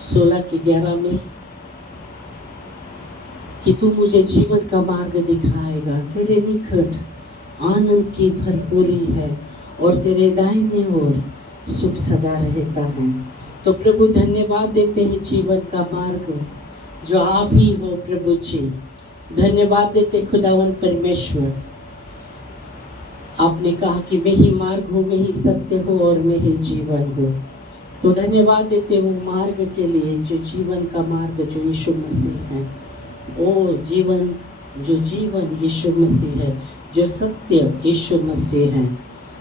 16 में कि तू मुझे जीवन का मार्ग दिखाएगा, तेरे निकट आनंद की भरपूरी है और तेरे दाहिने ओर सुख सदा रहता है। तो प्रभु धन्यवाद देते हैं जीवन का मार्ग जो आप ही हो प्रभु जी। धन्यवाद देते खुदावन परमेश्वर, आपने कहा कि मैं ही मार्ग हूँ, मैं ही सत्य हूँ और मैं ही जीवन हूँ। तो धन्यवाद देते वो मार्ग के लिए जो जीवन का मार्ग जो यीशु मसीह है, ओ जीवन जो जीवन यीशु मसीह है, जो सत्य यीशु मसीह है।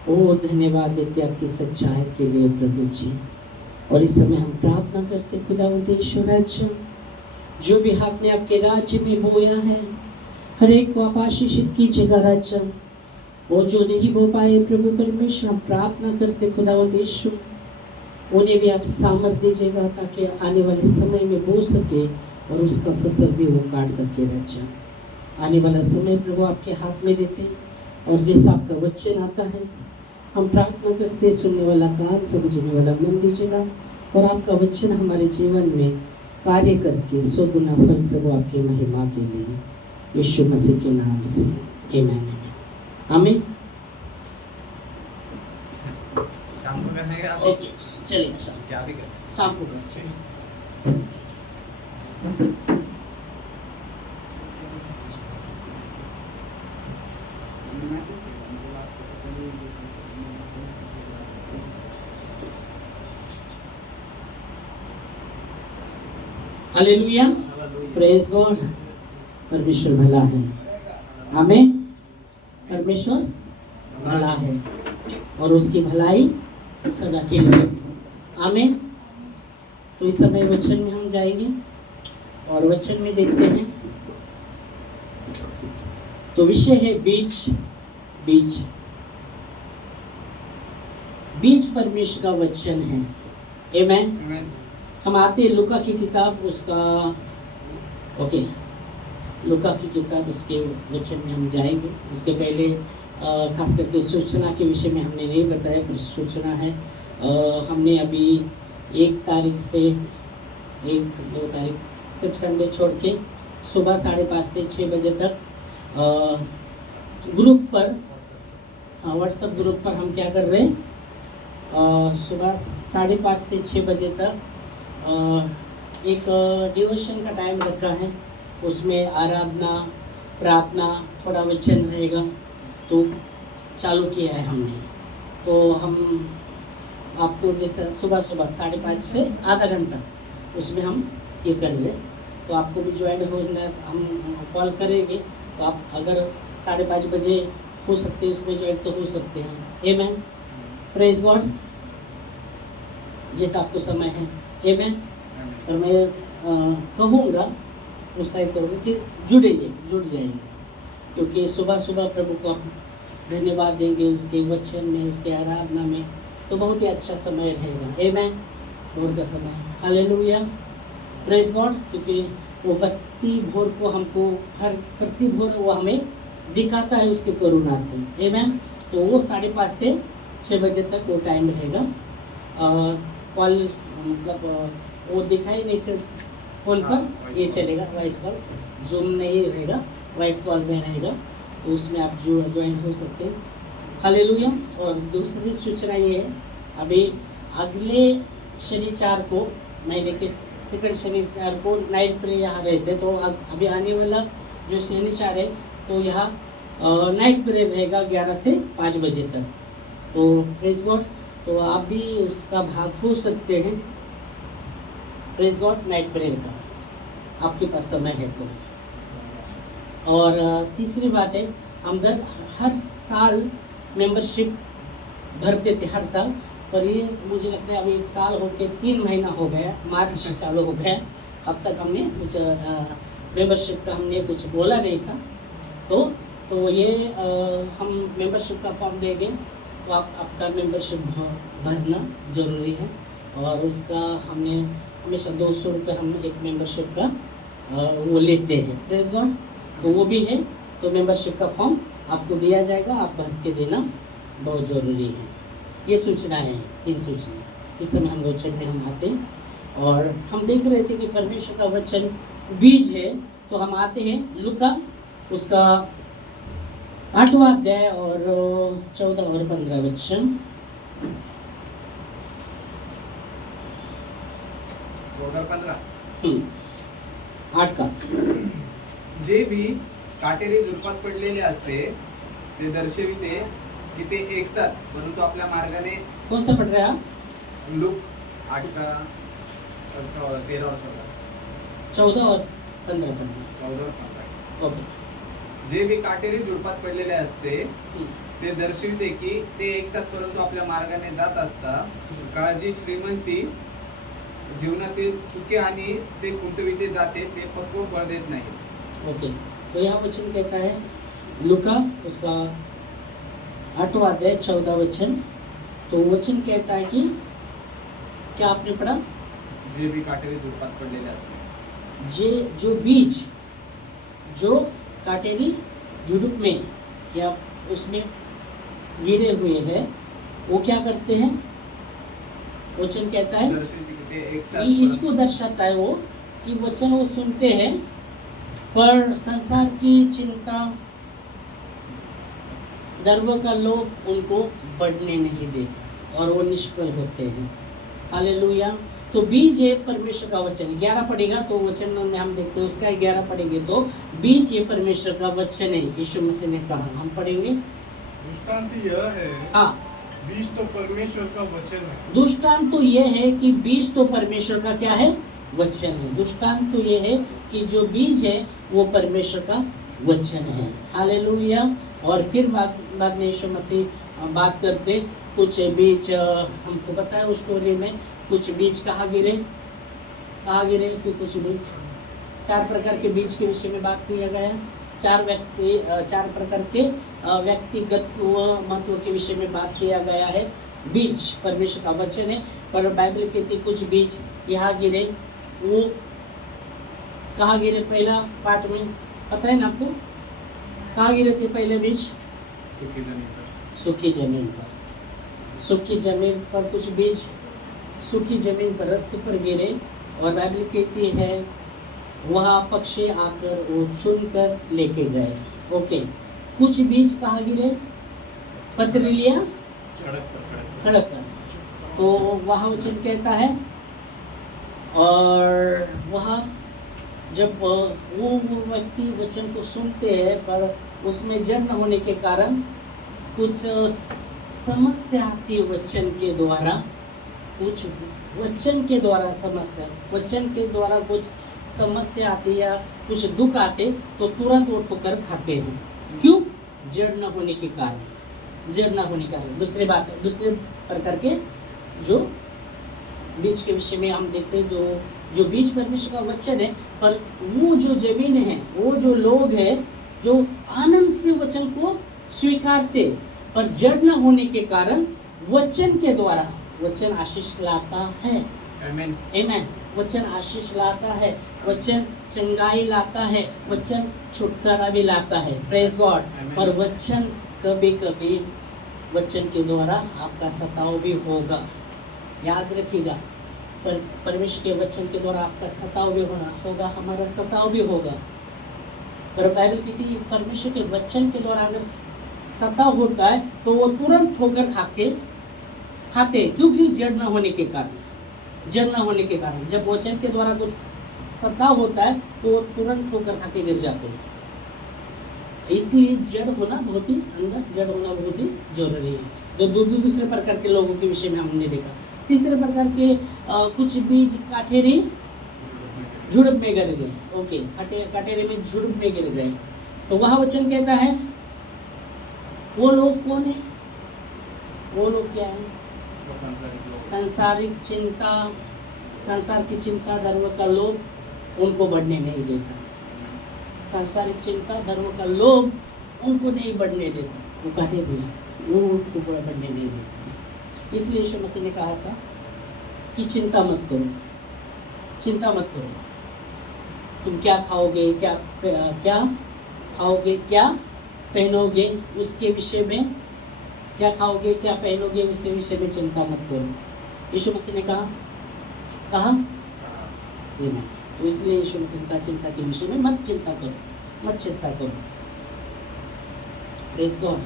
ओ धन्यवाद देते आपकी सच्चाई के लिए प्रभु जी। और इस समय हम प्रार्थना करते खुदावंद यीशु राज्य, जो भी आपने आपके राज्य में बोया है हर एक को आप आशीषित कीजिएगा राज्य। वो जो नहीं बो पाए प्रभु परमेश्वर, हम प्रार्थना करते खुदावंद यीशु, उन्हें भी आप सामर्थ दीजिएगा ताकि आने वाले समय में बो सके और उसका फसल भी वो काट सके राज्य। आने वाला समय प्रभु आपके हाथ में देते और जैसा आपका वचन आता है हम प्रार्थना करते, सुनने वाला कान समझने वाला मन दीजिएगा और आपका वचन हमारे जीवन में कार्य करके 100 गुना फल प्रभु आपकी महिमा के लिए यीशु मसीह के नाम से आमीन। आमीन। शाम को करने का ओके चलेगा, शाम को करते हैं। Hallelujah, praise God. परमेश्वर भला है, आमीन। परमेश्वर भला है और उसकी भलाई सदा के लिए, आमीन। तो इस समय वचन में हम जाएंगे और वचन में देखते हैं। तो विषय है बीज। बीज बीज परमेश्वर का वचन है, आमीन। हम आते हैं लूका की किताब, उसका ओके लूका की किताब, उसके वचन में हम जाएंगे। उसके पहले खास करके सूचना के विषय में हमने नहीं बताया, पर सूचना है। हमने अभी 1 तारीख से 1-2 तारीख सिर्फ संडे छोड़ के सुबह 5:30 से 6 बजे तक ग्रुप पर, व्हाट्सएप ग्रुप पर हम क्या कर रहे हैं, सुबह 5:30 से 6 बजे तक एक डिवोशन का टाइम रखा है। उसमें आराधना, प्रार्थना, थोड़ा वचन रहेगा, तो चालू किया है हमने। तो हम आपको जैसे सुबह 5:30 से आधा घंटा उसमें हम ये करेंगे। तो आपको भी ज्वाइन होना, हम कॉल करेंगे। तो आप अगर 5:30 बजे हो सकते हैं उसमें ज्वाइन तो हो सकते हैं, आमीन। प्रेज गॉड, जैसा आपको समय है, आमीन। और मैं कहूँगा, उत्साहित करूँगा कि जुड़ जाएंगे, क्योंकि सुबह प्रभु को आप धन्यवाद देंगे उसके वचन में, उसके आराधना में, तो बहुत ही अच्छा समय रहेगा, आमीन। भोर का समय, हालेलुया, प्रेज गॉड। क्योंकि वो प्रति भोर को हमको प्रति भोर वो हमें दिखाता है उसके करुणा से, आमीन। तो वो 5:30 से 6 बजे तक वो टाइम रहेगा। कॉल मतलब वो दिखाई नहीं, सिर्फ फोन पर ये चलेगा, वॉइस कॉल, जूम नहीं रहेगा, वॉइस कॉल में रहेगा। तो उसमें आप ज्वाइन हो सकते हैं, हालेलुया। और दूसरी सूचना ये है, अभी अगले शनिवार को, महीने के सेकंड शनिवार को नाइट प्रेयर यहाँ रहते, तो अभी आने वाला जो शनिवार है तो यहाँ नाइट प्रेयर रहेगा 11 से 5 बजे तक। तो प्रेज गॉड, तो आप भी उसका भाग हो सकते हैं, प्रेज गॉड। नाइट प्रेयर का आपके पास समय है तो। और तीसरी बात है, हम हर साल मेंबरशिप भरते थे हर साल, पर ये मुझे लगता है अभी 1 साल हो के 3 महीना हो गया, मार्च चालू हो गया, अब तक हमने कुछ मेंबरशिप का हमने कुछ बोला नहीं था। तो ये हम मेंबरशिप का फॉर्म देंगे, तो आप आपका मेंबरशिप भरना ज़रूरी है। और उसका हमने हमेशा 200 रुपये हम एक मेंबरशिप का वो लेते हैं, प्रेज गॉड। तो वो भी है, तो मेंबरशिप का फॉर्म आपको दिया जाएगा, आप भर के देना बहुत ज़रूरी है। ये सूचना है, 3 सूचना, इस समय हम वचन में हम आते हैं। और हम देख रहे थे कि परमेश्वर का वचन बीज है। तो हम आते हैं लूका उसका 8वां अध्याय और 14 और 15 वचन। 14 और 15 8 का। जे बी काटेरी झुडपात पडलेले असते ते दर्शविते की ते ऐकतात परंतु आपल्या मार्गाने कौन सा पढ़ रहे हैं आप? लूक 8 का 13 और 14 और 15 14 और 15 ओके। जे बी काटेरी झुडपात पडलेले असते ते दर्शविते की ते ऐकतात परंतु आपल्या मार्गाने जात असता काळजी श्रीमंती जीवनातील सुखे आणि ते कुंटविते जाते ते पक्व फळ देत नाही। ओके, तो यहाँ वचन कहता है लूका उसका 8वां अध्याय 14 वचन। तो वचन कहता है कि क्या आपने पढ़ा? जे बी काटेरी झुडपात पडलेले असते जे जो बीज जो काटेरी झुडुप में या उसमें गिरे हुए हैं वो क्या करते हैं? वचन कहता है दर्शविते की ते ऐकतात कि इसको दर्शाता है वो कि वचन वो सुनते हैं पर संसार की चिंता गर्व का लोभ उनको बढ़ने नहीं देता और वो निष्फल होते हैं। हालेलुया। तो बीज है परमेश्वर का वचन। 11 पढ़ेगा तो वचन में हम देखते हैं उसका 11 पढ़ेंगे तो बीज ये परमेश्वर का वचन है। यीशु मसीह ने कहा, हम पढ़ेंगे। दृष्टांत यह है, हाँ, बीज तो परमेश्वर का वचन है। दृष्टांत तो ये है कि बीज तो परमेश्वर का क्या है? वचन है। दृष्टांत तो ये है कि जो बीज है वो परमेश्वर का वचन है। हालेलुया। और फिर बाद में यीशु मसीह बात करते कुछ बीज हमको पता है उस स्टोरी में कुछ बीज कहाँ गिरे कि कुछ बीज 4 प्रकार के बीज के विषय में बात किया गया। 4 प्रकार के व्यक्तिगत महत्व के विषय में बात किया गया है। बीज परमेश्वर का वचन है पर बाइबल कहती कुछ बीज यहाँ गिरे। वो कहाँ गिरे? पहला पार्ट में पता है ना आपको कहाँ गिरे थे पहले बीज? सुखी जमीन पर। सूखी जमीन पर। सूखी जमीन पर कुछ बीज सूखी जमीन पर रास्ते पर गिरे और बाइबल कहती है वहाँ पक्षी आकर वो चुनकर लेके गए। ओके, कुछ बीज कहाँ गिरे? पथरीलिया सड़क पर। तो वहाँ वचन कहता है और वहाँ जब वो व्यक्ति वचन को सुनते हैं पर उसमें जड़ न होने के कारण कुछ समस्या आती है वचन के द्वारा। कुछ वचन के द्वारा कुछ समस्या आती है या कुछ दुख आते तो तुरंत वो ठोकर खाते हैं। क्यों? जड़ न होने के कारण। दूसरे प्रकार के जो बीज के विषय में हम देखते हैं जो बीज परमेश्वर का वचन है पर वो जो जमीन है वो जो लोग है जो आनंद से वचन को स्वीकारते पर जड़ न होने के कारण वचन के द्वारा वचन आशीष लाता है। आमीन। आमीन। वचन आशीष लाता है, वचन चंगाई लाता है, वचन छुटकारा भी लाता है। Praise God. पर वचन कभी कभी वचन के द्वारा आपका सताव भी होगा। याद रखिएगा, पर परमेश्वर के वचन के द्वारा आपका सताव भी होगा, हमारा सताव भी होगा। पर बाइबल कहती है परमेश्वर के वचन के द्वारा अगर सताव होता है तो वो तुरंत ठोकर खाते क्योंकि जड़ न होने के कारण। जब वचन के द्वारा कुछ सताव होता है तो वो तुरंत ठोकर खाके गिर जाते हैं। इसलिए जड़ होना बहुत ही जरूरी है। तो दूसरे प्रकार के लोगों के विषय में हमने देखा। तीसरे प्रकार के कुछ बीज काटेरी झुड़प में गिर गए। ओके, काटेरी में झुड़प में गिर गए। तो वह वचन कहता है वो लोग कौन है? वो लोग क्या है? संसारिक चिंता, संसार की चिंता, धर्म का लोभ उनको बढ़ने नहीं देता। सांसारिक चिंता, धर्म का लोभ उनको नहीं बढ़ने देता। वो काटे दिया, वो उनको बढ़ने नहीं देता। इसलिए यीशु मसीह ने कहा था कि चिंता मत करो। तुम क्या खाओगे, क्या खाओगे, क्या पहनोगे, उसके विषय में, क्या खाओगे क्या पहनोगे उसके विषय में चिंता मत करो। यीशु मसीह ने कहा Amen. तो इसलिए यीशु मसीह ने कहा चिंता के विषय में मत चिंता करो। Praise God.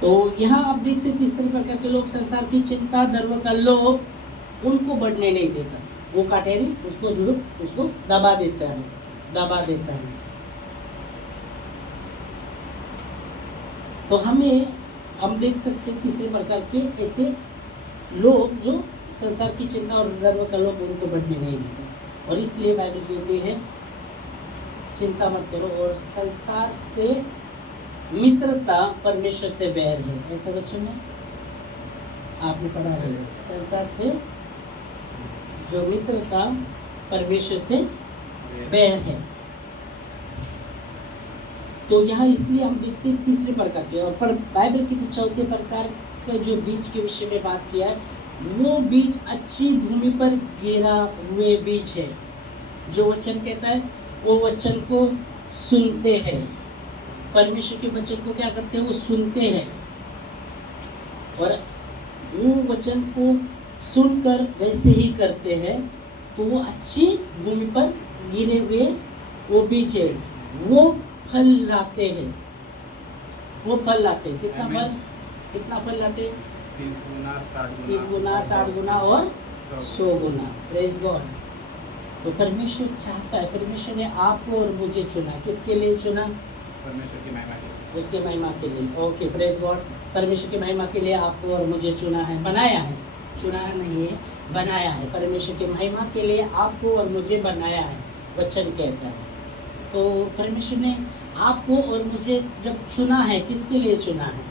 तो यहाँ आप देख सकते तीसरे प्रकार के लोग संसार की चिंता गर्व का लोभ उनको बढ़ने नहीं देता। वो काटेरी उसको दबा देता है। तो हम देख सकते हैं तीसरे प्रकार के ऐसे लोग जो संसार की चिंता और गर्व का लोभ उनको बढ़ने नहीं देता। और इसलिए बाइबल कहती है चिंता मत करो। और संसार से मित्रता परमेश्वर से बैर है, ऐसा वचन है आपने पढ़ा है। संसार से जो मित्रता परमेश्वर से बैर है। तो यहाँ इसलिए हम देखते हैं तीसरे प्रकार के। और पर बाइबल के चौथे प्रकार का जो बीज के विषय में बात किया है, वो बीज अच्छी भूमि पर गिरा हुए बीज है। जो वचन कहता है वो वचन को सुनते हैं, परमेश्वर के वचन को क्या करते हैं, वो सुनते हैं। और वो वचन को सुनकर वैसे ही करते हैं, तो वो अच्छी भूमि पर गिरे हुए वो बीज है। वो फल लाते हैं। कितना फल लाते हैं? 30 गुना, 60 गुना और 100 गुना। Praise God. तो परमेश्वर चाहता है, परमेश्वर ने आपको और मुझे चुना। किसके लिए चुना? परमेश्वर की महिमा के लिए। उसके महिमा के लिए। Okay, praise God. परमेश्वर की महिमा के लिए आपको और मुझे चुना है, बनाया है। चुना नहीं है, बनाया है। परमेश्वर की महिमा के लिए आपको और मुझे बनाया है, वचन कहता है। तो परमेश्वर ने आपको और मुझे जब चुना है, किसके लिए चुना है?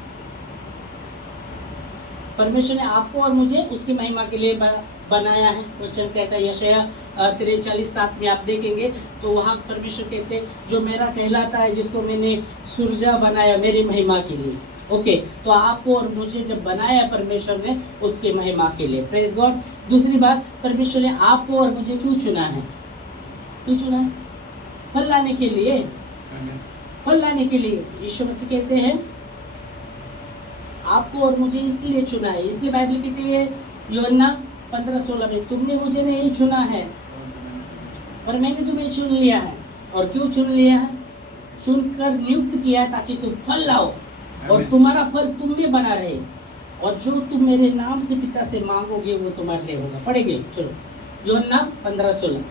परमेश्वर ने आपको और मुझे उसकी महिमा के लिए बनाया है। वचन कहता है यशायाह 43:7 में आप देखेंगे तो वहाँ परमेश्वर कहते हैं जो मेरा कहलाता है, जिसको मैंने सुरजा बनाया मेरी महिमा के लिए। ओके, तो आपको और मुझे जब बनाया परमेश्वर ने उसकी महिमा के लिए। Praise God. दूसरी बात, परमेश्वर ने आपको और मुझे क्यों चुना है? क्यों चुना है? फल लाने के लिए। फल लाने के लिए। यीशु मसीह कहते हैं आपको और मुझे इसलिए चुना है। इसलिए बाइबल कहती है यूहन्ना 15:16 में, तुमने मुझे नहीं चुना है पर मैंने तुम्हें चुन लिया है। और क्यों चुन लिया है? चुनकर नियुक्त किया है ताकि तुम फल लाओ और तुम्हारा फल तुम में बना रहे। और जो तुम मेरे नाम से पिता से मांगोगे वो तुम्हारे लिए होगा। पढ़ेंगे, चलो यूहन्ना 15:16,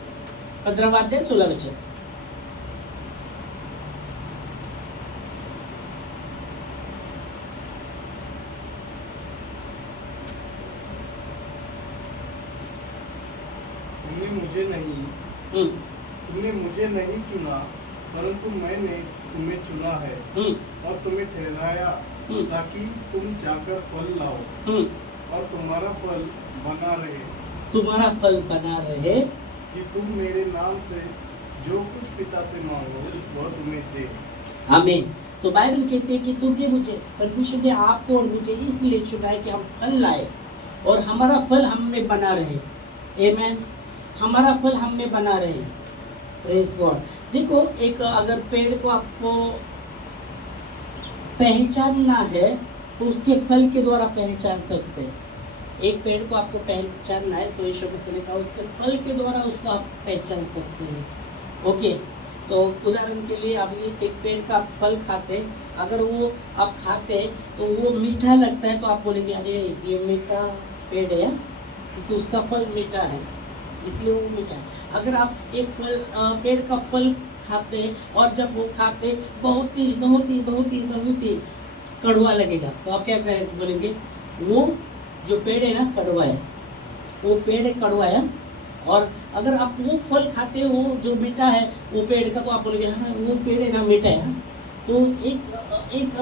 15वां अध्याय 16 वचन। तुमने मुझे नहीं चुना परंतु मैंने तुम्हें चुना है और तुम्हें ठहराया ताकि तुम जाकर फल लाओ और तुम्हारा फल बना रहे कि तुम मेरे नाम से जो कुछ पिता से मांगो वह तुम्हें दे। आमीन। तो बाइबल कहते हैं कि तुमने मुझे, परमेश्वर ने आपको और मुझे इसलिए चुना है कि हम फल लाए और हमारा फल हम में बना रहे। आमीन। हमारा फल हम में बना रहे। Praise God. देखो, एक अगर पेड़ को आपको पहचानना है तो उसके फल के द्वारा पहचान सकते हैं। एक पेड़ को आपको पहचानना है तो यीशु मसीह ने कहा उसके फल के द्वारा उसको आप पहचान सकते हैं। ओके, तो उदाहरण के लिए आप एक पेड़ का फल खाते, अगर वो आप खाते तो वो मीठा लगता है तो आप बोलेंगे अरे ये मीठा पेड़ है, क्योंकि उसका फल मीठा है इसलिए वो मीठा है। अगर आप एक पेड़ का फल खाते और जब वो खाते बहुत ही कड़वा लगेगा तो आप क्या बोलेंगे? वो जो पेड़ है ना कड़वा है, वो पेड़ कड़वा है। और अगर आप वो फल खाते हो जो मीठा है वो पेड़ का, तो आप बोलेंगे हाँ वो पेड़ है ना मीठा है। तो एक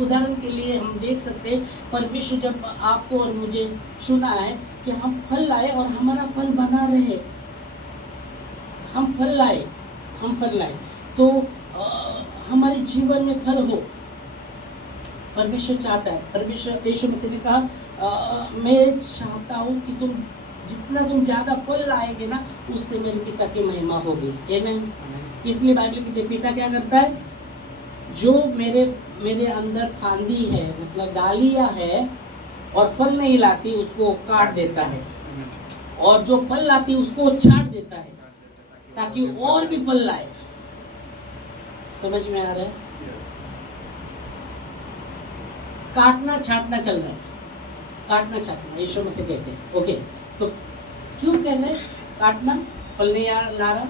उदाहरण के लिए हम देख सकते हैं परमेश्वर जब आपको और मुझे चुना है कि हम फल लाए और हमारा फल बना रहे, हम फल लाए तो हमारे जीवन में फल हो, परमेश्वर चाहता है। परमेश्वर यीशु मसीह ने कहा मैं चाहता हूँ कि जितना तुम ज़्यादा फल लाएंगे ना उससे मेरे पिता की महिमा होगी। आमीन। इसलिए बाइबल कहती है पिता क्या करता है? जो मेरे अंदर फांदी है, मतलब डालियाँ है और फल नहीं लाती, उसको काट देता है और जो फल लाती है उसको छांट देता है ताकि और भी फल लाए। समझ में आ रहा है? काटना छांटना चल रहा है, काटना छांटना यीशु मसीह कहते हैं। ओके, तो क्यों कह रहे हैं काटना? फल नहीं ला रहा,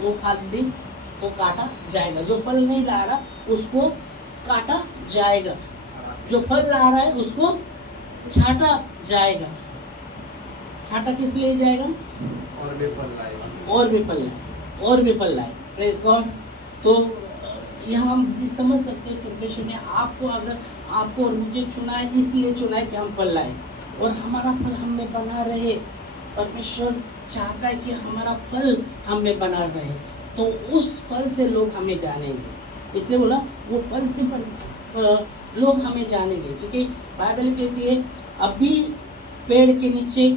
वो खाली वो काटा जाएगा। जो फल नहीं ला रहा उसको काटा जाएगा, जो फल ला रहा है उसको छाटा जाएगा। छाटा किस लिए जाएगा? और भी फल लाए, और भी फल लाए, और भी फल लाए। Praise God. तो यहाँ हम समझ सकते हैं परमेश्वर ने आपको, अगर आपको और मुझे चुना है, इसलिए चुना है कि हम फल लाए और हमारा फल हम में बना रहे। परमेश्वर चाहता है कि हमारा फल हम में बना रहे, तो उस फल से लोग हमें जानेंगे। इसलिए बोला वो फल से लोग हमें जानेंगे, क्योंकि बाइबल कहती है अभी पेड़ के नीचे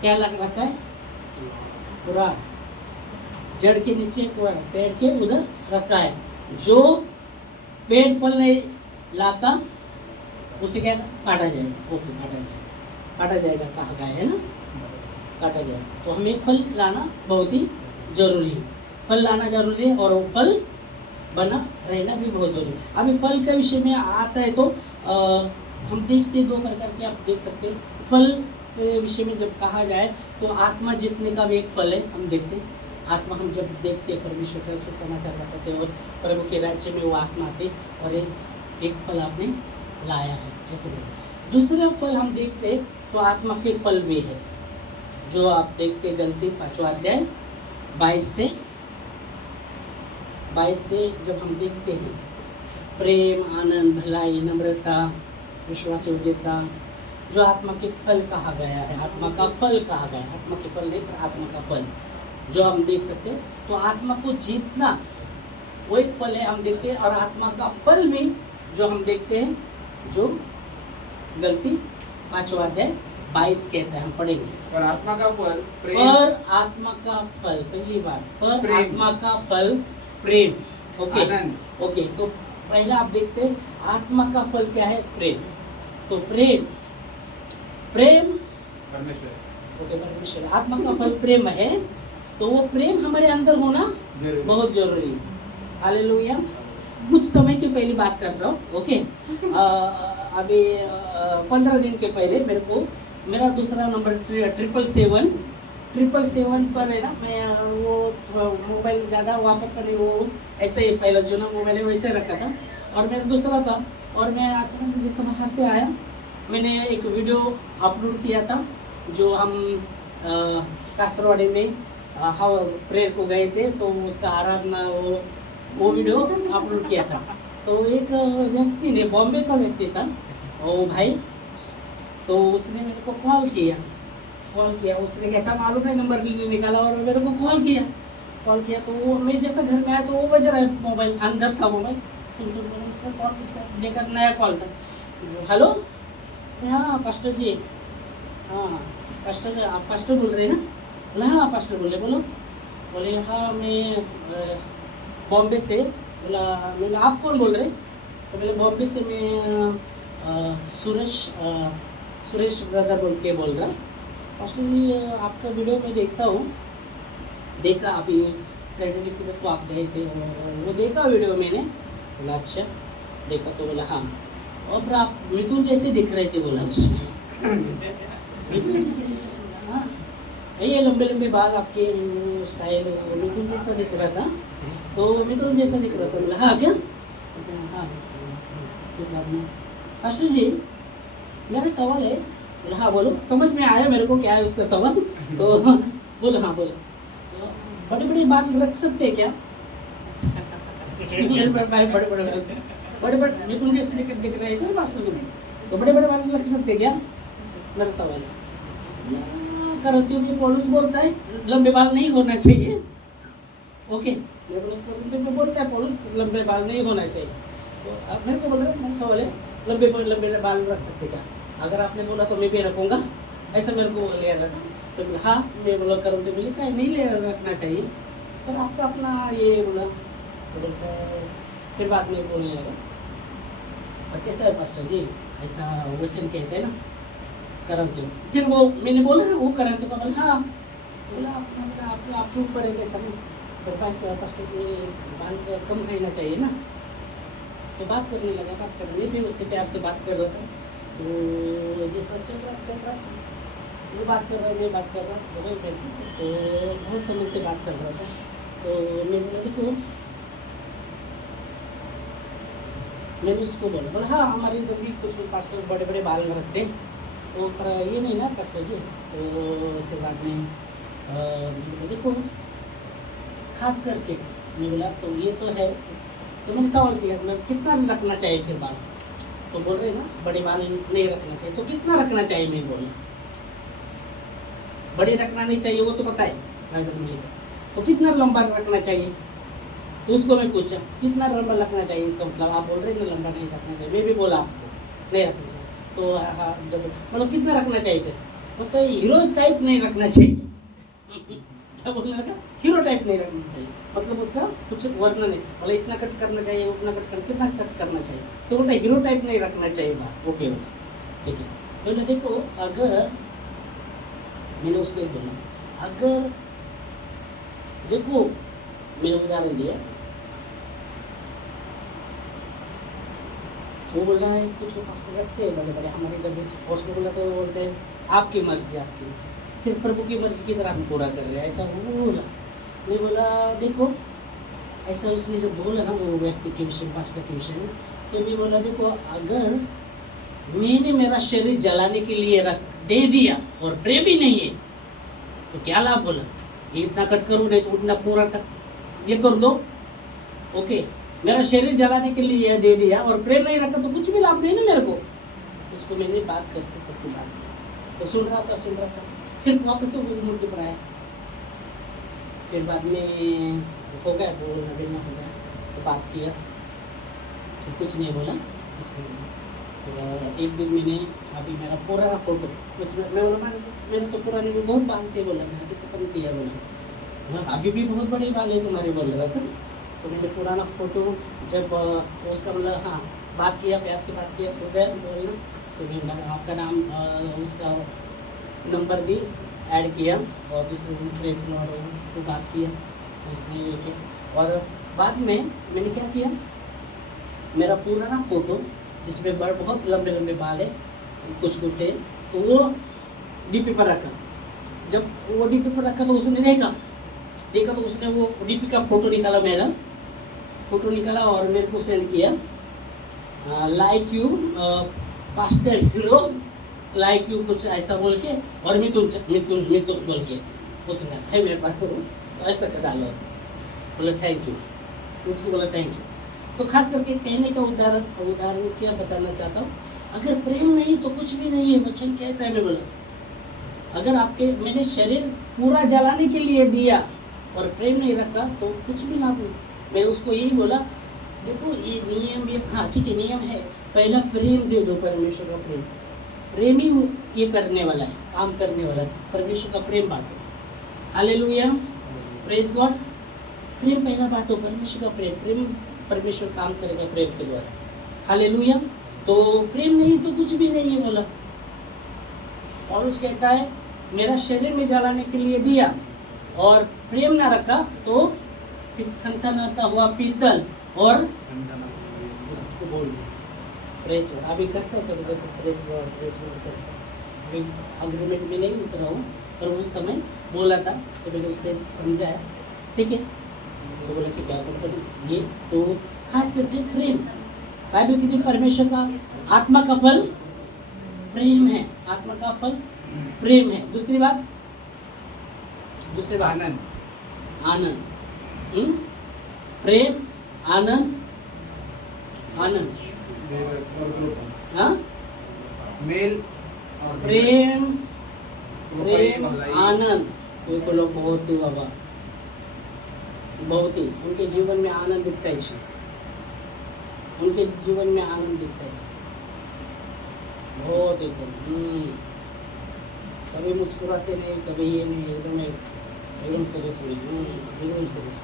क्या लग रखा है? कुरान। जड़ के नीचे कुरान, पेड़ के उधर रखा है। जो पेड़ फल नहीं लाता उसे क्या काटा जाएगा। ओके, काटा जाएगा कहा गया है ना, काटा जाएगा। तो हमें फल लाना बहुत ही जरूरी है, फल लाना जरूरी है और वो फल बना रहना भी बहुत जरूरी है। अभी फल के विषय में आता है तो हम देखते दो प्रकार के, आप देख सकते हैं। फल के विषय में जब कहा जाए तो आत्मा जीतने का भी एक फल है। हम देखते हैं आत्मा, हम जब देखते हैं परमेश्वर का सुसमाचार बताते हैं और प्रभु के राज्य में वो आत्मा आते और एक फल आपने लाया है ऐसे में। दूसरा फल हम देखते हैं तो आत्मा के फल भी है, जो आप देखते गलती 5वां अध्याय 22 से जब हम देखते हैं प्रेम, आनंद, भलाई, नम्रता, विश्वास योग्यता, जो आत्मा के फल कहा गया है, आत्मा का फल कहा गया है। आत्मा के फल नहीं पर आत्मा का फल जो हम देख सकते हैं। तो आत्मा को जीतना वो एक फल है, हम देखते हैं। और आत्मा का फल भी जो हम देखते हैं, जो गलती 5वां अध्याय 22 कहता है, हम पढ़ेंगे। पर आत्मा का फल प्रेम, पर आत्मा का फल, पहली बात पर प्रेम। आत्मा का फल प्रेम। ओके, आनंद। ओके, तो पहला आप देखते हैं आत्मा का फल क्या है? प्रेम। तो प्रेम परमेश्वर, ओके, परमेश्वर। आत्मा का फल प्रेम है, तो वो प्रेम हमारे अंदर होना जरूरी। बहुत जरूरी है। हालेलुया। कुछ समय की पहली बात कर रहा हूँ। ओके, अभी 15 दिन के पहले मेरा दूसरा नंबर 777 पर है ना। मैं वो मोबाइल ज़्यादा वापर करने, वो ऐसे ही पहला जो ना मोबाइल है वैसे रखा था और मेरा दूसरा था। और मैं अचानक जिस समय बाहर से आया, मैंने एक वीडियो अपलोड किया था जो हम कासरवाड़ी में प्रेयर को गए थे, तो उसका आराधना वो वीडियो अपलोड किया था। तो एक व्यक्ति ने, बॉम्बे का व्यक्ति था वो भाई, तो उसने मेरे को कॉल किया। उसने कैसा मालूम है, नंबर निकाला और मेरे को कॉल किया। तो वो मैं जैसा घर में आया तो वो बज रहा है, मोबाइल अंदर था मोबाइल। तो मैंने इसमें कॉल किसका देखा, नया कॉल था। हेलो, हाँ पास्टर जी, हाँ पास्टर जी, आप पास्टर बोल रहे हैं ना? बोला हाँ पास्टर बोले। बोले हाँ मैं बॉम्बे से। बोला आप कौन बोल रहे? तो बोले बॉम्बे से मैं सुरेश ब्रदर बोल रहा। पास्टर जी आपका वीडियो मैं देखा अभी फ्राइडे की तरफ को आप गए थे और वो देखा वीडियो मैंने। बोला अच्छा देखा, तो बोला हाँ। और आप मिथुन जैसे दिख रहे थे, बोला उसमें मिथुन जैसे दिख रहे थे। हाँ, ये लंबे बाल आपके, वो स्टाइल मिथुन जैसा दिख रहा था। तो मिथुन जैसा दिख रहा था। बोला हाँ क्या? हाँ, कोई बात नहीं। पास्टर जी मेरा सवाल है। बोला हाँ बोलो। समझ में आया मेरे को क्या है उसका सवाल। तो बोलो हाँ बोलो। तो बड़े बाल रख सकते हैं क्या? बड़े मिथुन जैसे दिख रहे थे पास्टर जी, तो बड़े बाल रख सकते हैं क्या? मेरा सवाल है। करंतियों में पौलुस बोलता है लंबे बाल नहीं होना चाहिए। ओके, मैं बोलता है पौलुस लंबे बाल नहीं होना चाहिए। तो आप मेरे को बोल रहे, मेरा सवाल है लंबे बाल रख सकते क्या? अगर आपने बोला तो मैं भी रखूँगा, ऐसा मेरे को ले रहा था। तो हाँ मैं बोला करंतियों में लिखा है नहीं ले रखना चाहिए, पर आपका अपना ये बोला। तो बोलता है फिर बाद में बोलने लगा, और कैसा है पास्टर जी, ऐसा वचन कहते हैं ना, कराते हो। फिर वो मैंने बोला ना वो कराते को बोला हाँ, तो बोला आपके ऊपर है कैसा नहीं, तो पैसे वापस के बाल कम खाना चाहिए ना। तो बात करने लगा, बात करने मैं भी उससे प्यार से बात कर रहा था। तो जैसा चल रहा था वो बात कर रहा, मैं बात कर रहा, बहुत बेहतर से, तो बहुत समय से बात चल रहा था। तो मैं बोला देखो, मैंने उसको बोला हाँ हमारे इधर भी कुछ पास्टर बड़े बड़े बाल रखते हैं, तो पर ये नहीं ना पास्टर जी। तो फिर बाद में मैंने बोला देखो खास करके, मैं बोला तो ये तो है, तो मैंने सवाल किया मैं कितना रखना चाहिए फिर बाल। तो बोल रहे ना बड़े बाल नहीं रखना चाहिए, तो कितना रखना चाहिए। मैं बोला बड़े रखना नहीं चाहिए वो तो पता है बाइबल में लिखा, तो कितना लंबा रखना चाहिए। तो उसको मैं पूछा कितना लंबा रखना चाहिए, इसका मतलब आप बोल रहे हैं ना लंबा नहीं रखना चाहिए, मैं भी बोला आपको नहीं रखना चाहिए। तो हाँ जब मतलब कितना रखना चाहिए फिर, मतलब हीरो टाइप नहीं रखना चाहिए। क्या बोलने लगा, हीरो टाइप नहीं रखना चाहिए, मतलब उसका कुछ वर्णन नहीं, मतलब इतना कट करना चाहिए उतना कट कर, कितना कट करना चाहिए। तो बोला हीरो टाइप नहीं रखना चाहिए बात, ओके बोला ठीक है। बोले देखो अगर मैंने उसको एक बोला, अगर देखो मैंने उदाहरण दिया, वो बोला है कुछ पास्टर रखते हैं बड़े बड़े हमारे इधर भी, और उसको बोला तो बोलते हैं आपकी मर्जी आपकी, फिर प्रभु की मर्जी की तरह हम पूरा कर रहे हैं, ऐसा वो बोला। मैं बोला देखो ऐसा उसने जब बोला ना वो व्यक्ति के विषय पास्टर के विषय में, तो मैं बोला देखो अगर मैंने मेरा शरीर जलाने के लिए रख दे दिया और प्रेम ही नहीं है तो क्या लाभ। बोला ये इतना कट करूँ नहीं तो उतना पूरा कट ये कर दो, ओके मेरा शरीर जलाने के लिए दे दिया और प्रेम नहीं रखा तो कुछ भी लाभ नहीं ना मेरे को। उसको मैंने बात करके पक्की बात की, तो सुन रहा था, फिर वापस से वो मुद्दे पर आया, फिर बाद में हो गया बोलना बेलना हो गया, तो बात किया तो कुछ नहीं बोला, तो एक दिन मैंने अभी मेरा पुराना फोटो उसमें मैं बोला मेरे तो पुराने में बहुत बाल थे, बोला मैं अभी तो कम किया, बोला अभी भी बहुत बड़े बाल है तुम्हारे, बोल रहा था। तो मैंने पुराना फोटो जब उसका मतलब हाँ बात किया, प्यार से बात किया, हो गया बोलना, तो मैं आपका नाम उसका नंबर भी ऐड किया और दूसरे दिन प्रेस में और उसको बात किया, उसने ये किया। और बाद में मैंने क्या किया, मेरा पुराना फोटो जिसमें बहुत लंबे लंबे बाल है कुछ थे, तो वो डीपी पर रखा। जब वो डीपी पर रखा तो उसने देखा तो उसने वो डीपी का फोटो निकाला, मेरा फोटो निकाला और मेरे को सेंड किया, like you pastor hero like you कुछ ऐसा बोल के, और मैं तुम बोल के उसने है मेरे पास, तो ऐसा कर डाला उसने, बोला थैंक यू, उसको बोला थैंक यू। तो खास करके कहने का उदाहरण क्या बताना चाहता हूँ, अगर प्रेम नहीं तो कुछ भी नहीं है। वचन कहता है, मैं बोला अगर आपके मैंने शरीर पूरा जलाने के लिए दिया और प्रेम नहीं रखा तो कुछ भी लाभ नहीं। मैंने उसको यही बोला देखो ये नियम, ये हाँ ठीक है नियम है, पहला प्रेम दे दो, परमेश्वर का प्रेम ही ये करने वाला है, काम करने वाला है, परमेश्वर का प्रेम बांटो। Hallelujah, praise God. प्रेम पहला बांटो, परमेश्वर का प्रेम परमेश्वर काम करेगा प्रेम के द्वारा। हालेलुया। तो प्रेम नहीं तो कुछ भी नहीं है, बोला। पौलुस कहता है मेरा शरीर में जलाने के लिए दिया और प्रेम ना रखा तो थनथनाता हुआ पीतल और उसको बोल प्रेस अभी करता है कभी प्रेस अभी अग्रीमेंट में नहीं उतरा हूँ, पर उस समय बोला था तो मैंने उससे समझाया, ठीक है। तो बोला ठीक है मतलब ये तो खास करके प्रेम, बाइबल की परमेश्वर का आत्मा का फल प्रेम है, आत्मा का फल प्रेम है। दूसरी बात आनंद, आनंद, प्रेम, आनंद, आनंद, हाँ मेल और प्रेम, प्रेम आनंद। कोई को लोग बहुत ही बाबा बहुत ही उनके जीवन में आनंद दिखता है, उनके जीवन में आनंद दिखता है बहुत एकदम, कभी मुस्कुराते नहीं, कभी ये नहीं, एकदम सरस हुई, एकदम सरस।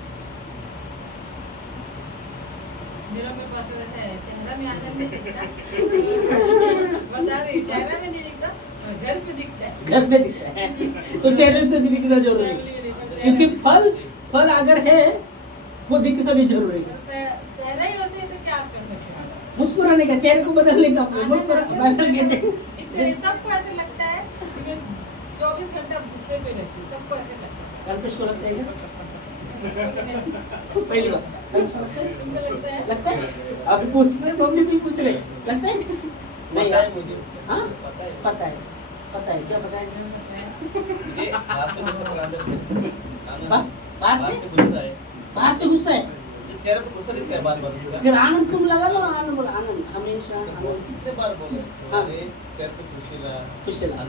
मेरा में पता है चेहरा में आनंद नहीं दिखता, बता रही चेहरा में नहीं दिखता, घर पे दिखता है घर में दिखता है तो चेहरे से भी दिखना जरूरी है, क्योंकि फल फल अगर है वो दिखना भी जरूरी है। चेहरा ही वैसे है तो क्या कर सकते हैं मुस्कुराने का, चेहरे को बदलने का, मुस्कुरा बदल के सबको ऐसा लगता है कि मैं 24 घंटा गुस्से पे रहती हूँ, सबको ऐसा लगता है। कल्पेश को लगता है क्या? पहली बार कल्पेश लगता है? तुमको लगता है? लगता है? अभी पूछ रहे, मम्मी भी पूछ रहे, लगता है? नहीं यार, हाँ? पता है, पता है, क्या पता है? बाहर से? बाहर से गुस्सा है? फिर आनंद तुम लगा लो, आनंद बोला, आनंद हमेशा आनंद। हाँ। खुशी ला।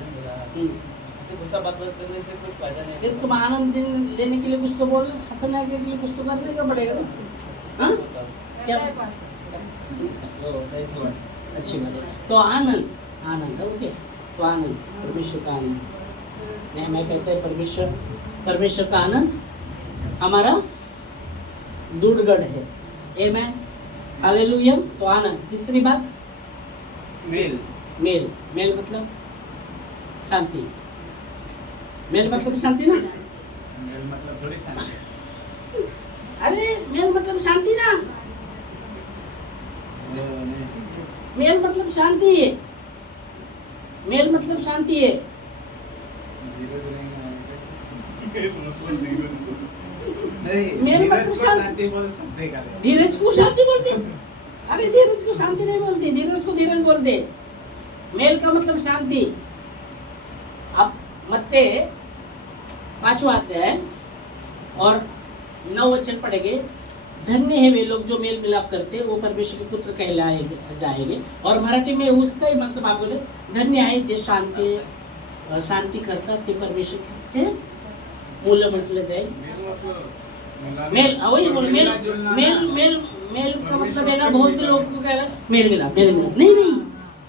फिर तुम आनंद लेने के लिए कुछ तो बोल, हंसने के लिए कुछ तो करने का पड़ेगा ना, हाँ? क्या? अच्छी बात है। तो आनंद, आनंद ओके, तो आनंद, परमेश्वर का आनंद। मैं कहता है परमेश्वर का आनंद हमारा दूढ़गढ़ है। आमेन, हालेलुया। तो आनंद। तीसरी बात मेल मेल। मेल मतलब शांति। मेल मतलब शांति ना? मेल मतलब थोड़ी शांति। अरे मेल मतलब शांति ना? मेल मतलब शांति है। मेल मतलब शांति है। मेल मतलब शांति बोल सकते का धीरज को शांति बोलते? अरे धीरज को शांति नहीं बोलते, धीरज को धीरज बोलते। मेल का मतलब शांति। आप मत्ते 5वां अध्याय और 9 वचन पढ़ेंगे। धन्य है वे लोग जो मेल मिलाप करते, वो परमेश्वर के पुत्र कहलाए जाएंगे। और मराठी में उसका ही मतलब आप बोले, धन्य आहे ते शांती करतात, ते परमेश्वरचे मुलं म्हटलं जाईल। मेल वही बोल, मेल मेल मेल मेल का मतलब है ना, बहुत से लोग को कहना मेल मिलाप, मेल मिलाप नहीं नहीं,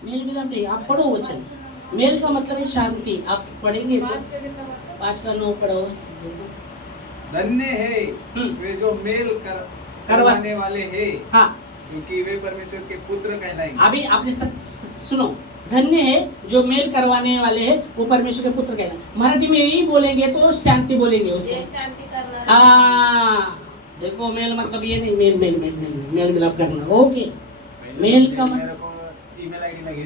मेल मिलाप नहीं। आप पढ़ो वचन। मेल का मतलब है शांति। आप पढ़ेंगे तो 5 का 9 पढ़ो। धन्य है वे जो मेल करवाने वाले हैं, हाँ, क्योंकि वे परमेश्वर के पुत्र कहलाएंगे। अभी आपने सुनो, धन्य है जो मेल करवाने वाले हैं, वो परमेश्वर के पुत्र कहना। मराठी में यही बोलेंगे तो शांति बोलेंगे उसको। शांति करना। हाँ, देखो मेल मतलब ये नहीं, मेल मेल मेल मेल मेल मिलाप करना। ओके, मेल का मतलब ईमेल आईडी लगे।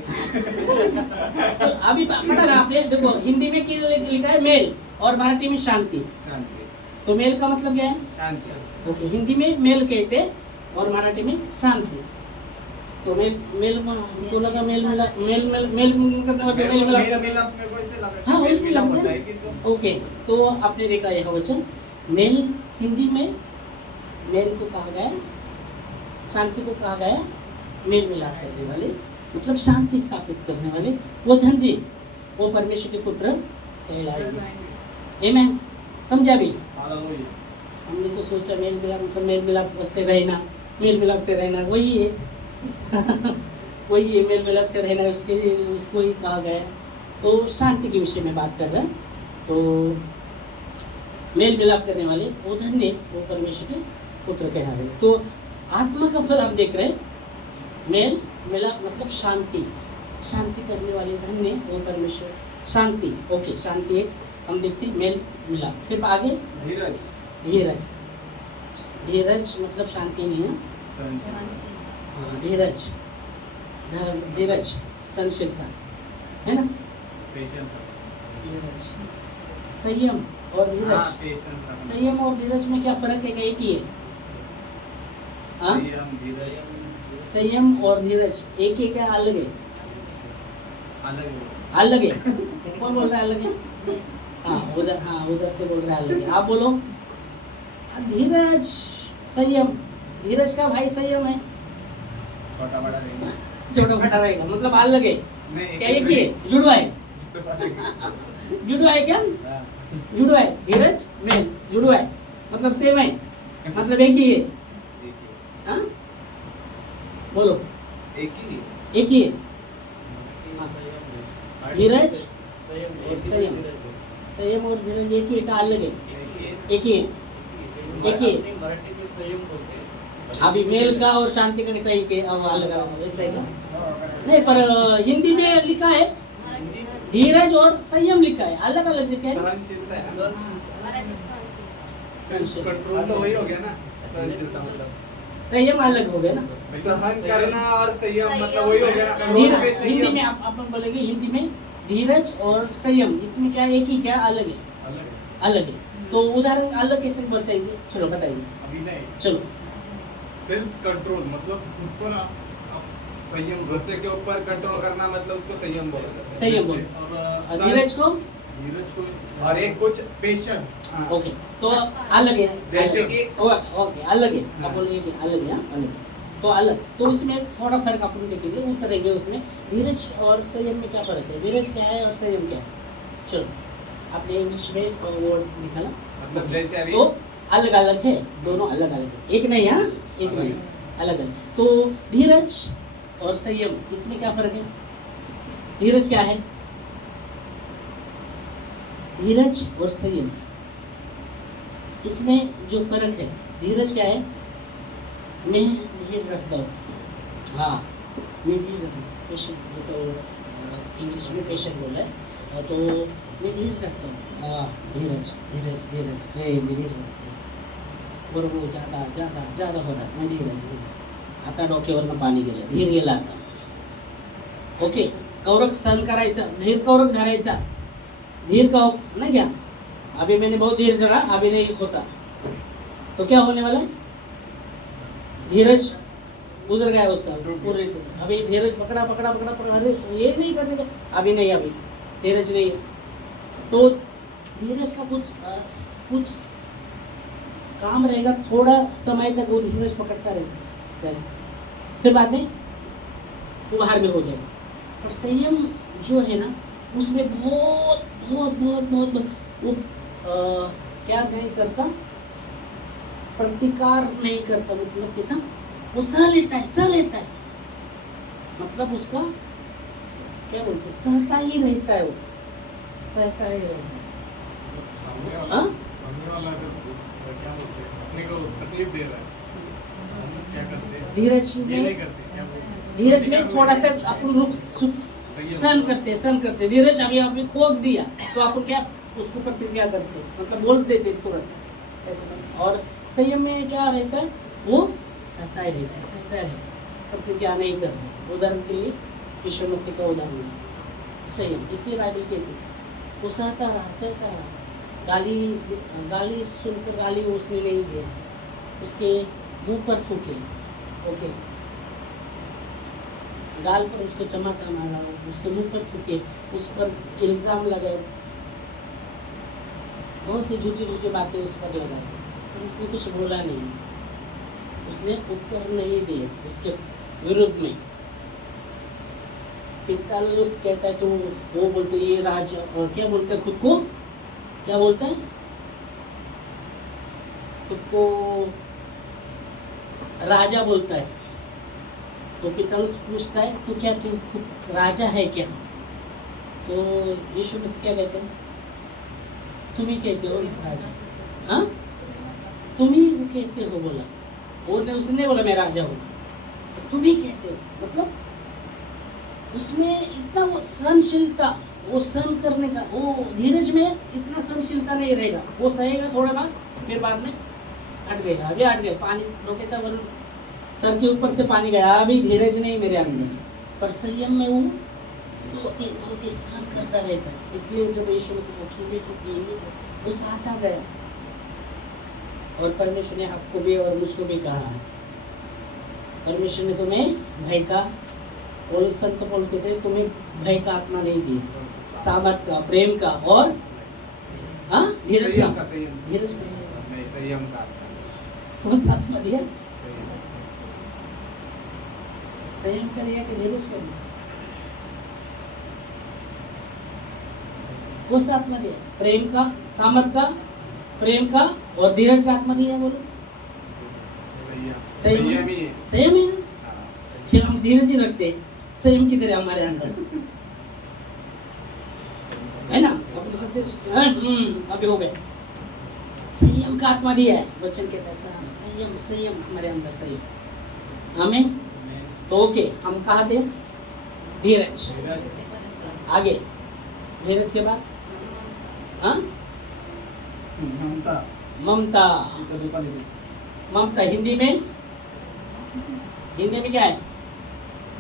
अभी पढ़ा ना आपने, देखो हिंदी में क्या लिखा है मेल, और मराठी में शांति। शांति, तो मेल का मतलब क्या है? शांति। ओके, हिंदी में मेल कहते और मराठी में शांति। तो मेल मेल हमको लगा मेल मिला, मेल मेल मेल करने वाला मेल मिला, मेल मिलाप में वैसे लगा। हाँ मेल वैसे मिलाप लगता होता है। है कि तो ओके, तो आपने देखा यह वचन, मेल हिंदी में मेल को कहा गया, शांति को कहा गया मेल मिलाप करने वाले, मतलब शांति स्थापित करने वाले। वो धन्य, वो परमेश्वर के पुत्र कहलाएंगे। आमेन, समझा भी? हालेलुया। हमने तो सोचा मेल मिलाप मतलब मेल मिलाप से रहना, मेल मिलाप से रहना वही है। वही है, मेल मिलाप से रहना, उसके लिए उसको ही कहा गया। तो शांति के विषय में बात कर रहे हैं। तो मेल मिलाप करने वाले वो धन्य, वो परमेश्वर के पुत्र कहलाए। तो आत्मा का फल आप देख रहे हैं, मेल मिलाप मतलब शांति, शांति करने वाले धन्य, वो परमेश्वर। शांति, ओके, शांति एक हम देखते हैं, मेल मिलाप। फिर आगे धीरज, धीरज। धीरज मतलब शांति नहीं है, हाँ, धीरज, धीरज सहनशीलता है ना, पेशेंस, धीरज, संयम और धीरज। पेशेंस, संयम और धीरज में क्या फर्क है? एक ही है। हाँ, संयम, धीरज संयम और धीरज एक ही क्या, अलग है? अलग है। अलग है। कौन बोल रहा है अलग है? हाँ उधर से बोल रहा है अलग है। आप बोलो। धीरज, संयम, धीरज का भाई संयम है, छोटा बड़ा रहेगा, छोटा बड़ा रहेगा, मतलब अलग है नहीं क्या? एक ही है, जुड़वा है, जुड़वा है क्या? हाँ, जुड़वा है, धीरज मेल जुड़वा है, मतलब सेम है, मतलब एक ही है। एक ही, हाँ बोलो, एक ही, एक ही है। धीरज संयम, संयम और धीरज एक ही का, अलग है, एक ही है, एक ही है। अभी मेल का और शांति का कैसा ही के अलग अलग वैसा है क्या? नहीं, पर हिंदी में लिखा है धीरज और संयम लिखा है, अलग अलग लिखा है। सहनशीलता है ना? सहनशीलता। हाँ, तो वही हो गया ना सहनशीलता मतलब संयम अलग हो गया ना। सहन करना और संयम मतलब वही हो गया ना क्रोध धीरज पे हिंदी संयम में आप अपन बोलेंगे हिंदी में धीरज और संयम, इसमें क्या एक ही क्या अलग है? अलग है। तो उदाहरण अलग कैसे बताएंगे? चलो बताइए। अभिनय, चलो सेल्फ कंट्रोल मतलब खुद पर आप संयम गुस्से के ऊपर कंट्रोल करना मतलब उसको संयम बोला जाता है। संयम बोल। और धीरज को धीरज को और एक कुछ पेशेंट हाँ, ओके, तो अलग है। जैसे कि ओके अलग है, हाँ। आप बोलेंगे कि अलग है, हाँ, अलग है। तो अलग, तो इसमें थोड़ा फर्क अपन देखेंगे, उतरेंगे उसमें। धीरज और संयम में क्या फर्क है? धीरज क्या है और संयम क्या है? चलो आपने इंग्लिश में वर्ड्स निकाला, मतलब जैसे अभी तो अलग अलग है, दोनों अलग अलग है, एक नहीं, हाँ एक नहीं, अलग अलग। तो धीरज और संयम इसमें क्या फर्क है? धीरज क्या है? धीरज और संयम इसमें जो फर्क है, धीरज क्या है? मैं धीर रखता हूँ, हाँ मैं धीर रखता हूँ, पेशेंट, जैसे वो इंग्लिश में पेशेंट बोला है, तो मैं धीर रखता हूँ, हाँ धीरज धीरज धीरज है, मैं धीर रखता हूँ, बरोबर ज़्यादा ज़्यादा ज़्यादा हो रहा है, मैं धीरज आता डोक्यावरनं पाणी गेलं, धीर गेला आता। ओके, कौरक सहन करायचा, धीर कौरक धरायचा, धीर का नहीं क्या? अभी मैंने बहुत धीर धरा, अभी नहीं होता, तो क्या होने वाला है? धीरज गुजर गया उसका पूरे, अभी धीरज पकड़ा पकड़ा पकड़ा पकड़ा, अरे ये नहीं करने का, अभी नहीं, अभी धीरज नहीं है। तो धीरज का कुछ काम रहेगा, थोड़ा समय तक वो धीरज पकड़ता रहेगा, फिर बाद में वो बाहर में हो जाएगा। और संयम जो है ना, उसमें बहुत बहुत बहुत बहुत वो क्या नहीं करता, प्रतिकार नहीं करता, मतलब कैसा, वो सह लेता है, मतलब उसका क्या बोलते हैं, सहता ही रहता है, वो सहता ही रहता है। हाँ? सामने वाला अगर क्या बोलते हैं अपने को तकलीफ दे रहा है, हम क्या करते हैं? धीरज ये नहीं में, करते, क्या बोलते हैं? धीरज में थोड़ा तक अपन रूप सहन करते। धीरज अभी आपने खोक दिया तो अपन क्या उसको प्रतिक्रिया करते, मतलब बोल देते तुरंत ऐसा। और संयम में क्या रहता है, वो सहता ही रहता है, प्रतिक्रिया नहीं करते। उदाहरण के लिए यीशु मसीह का उदाहरण है संयम, इसलिए बाइबल कहती है वो सहता रहा, गाली सुनकर गाली उसने नहीं दिया, उसके मुंह पर थूके, ओके, गाल पर उसको चमाका मारा, उसके मुंह पर थूके, उस पर इल्जाम लगाए, बहुत सी झूठी बातें उस पर लगाई, पर उसने कुछ बोला नहीं, उसने उत्तर नहीं दिए उसके विरुद्ध में। पितालुस कहता है, तो वो बोलते ये राजा, क्या बोलते हैं खुद को, क्या बोलता है खुद को, राजा बोलता है। तो पितालुस पूछता है, तो क्या तू खुद राजा है क्या? तो यीशु मसीह क्या कहते हैं, तुम ही कहते हो राजा, हाँ तुम ही कहते हो, बोला वो ने, उसने बोला मैं राजा हूँ, तुम ही कहते हो, मतलब उसमें इतना वो सहनशीलता, वो सहन करने का, वो धीरज में इतना सहनशीलता नहीं रहेगा, वो सहेगा थोड़ा बाद, फिर बाद में हट गया, अभी हट गया, पानी डोक्याच्या वरून सर के ऊपर से पानी गया, अभी धीरज नहीं मेरे अंदर, पर संयम में वो बहुत ही सहन करता रहता है। इसलिए जब यीशु मसीह को खीले वो सहता गया, और परमेश्वर ने आपको भी और मुझको भी कहा है, परमेश्वर ने तुम्हें भय का, और संत बोलते थे तुम्हें भय का आत्मा नहीं दी, सामर्थ का, प्रेम का और हाँ धीरज का, धीरज का, नहीं संयम का, कौन सा आत्मा दिया? संयम। संयम करिए कि धीरज करिए, कौन सा आत्मा दिया? प्रेम का, सामर्थ का, प्रेम का और धीरज का आत्मा दिया, बोलो संयम ही है। संयम ही है। हाँ, फिर हम धीरज ही रखते हैं, संयम की तरह हमारे अंदर है ना, अपने सब अभी हो गए, संयम का आत्मा दिया है, वचन कहता है संयम, संयम हमारे अंदर, संयम, हमें तो ओके, हम कहा थे धीरज, आगे धीरज के बाद हाँ ममता ममता। इथं दुकान आहे. ममता हिंदी में क्या है?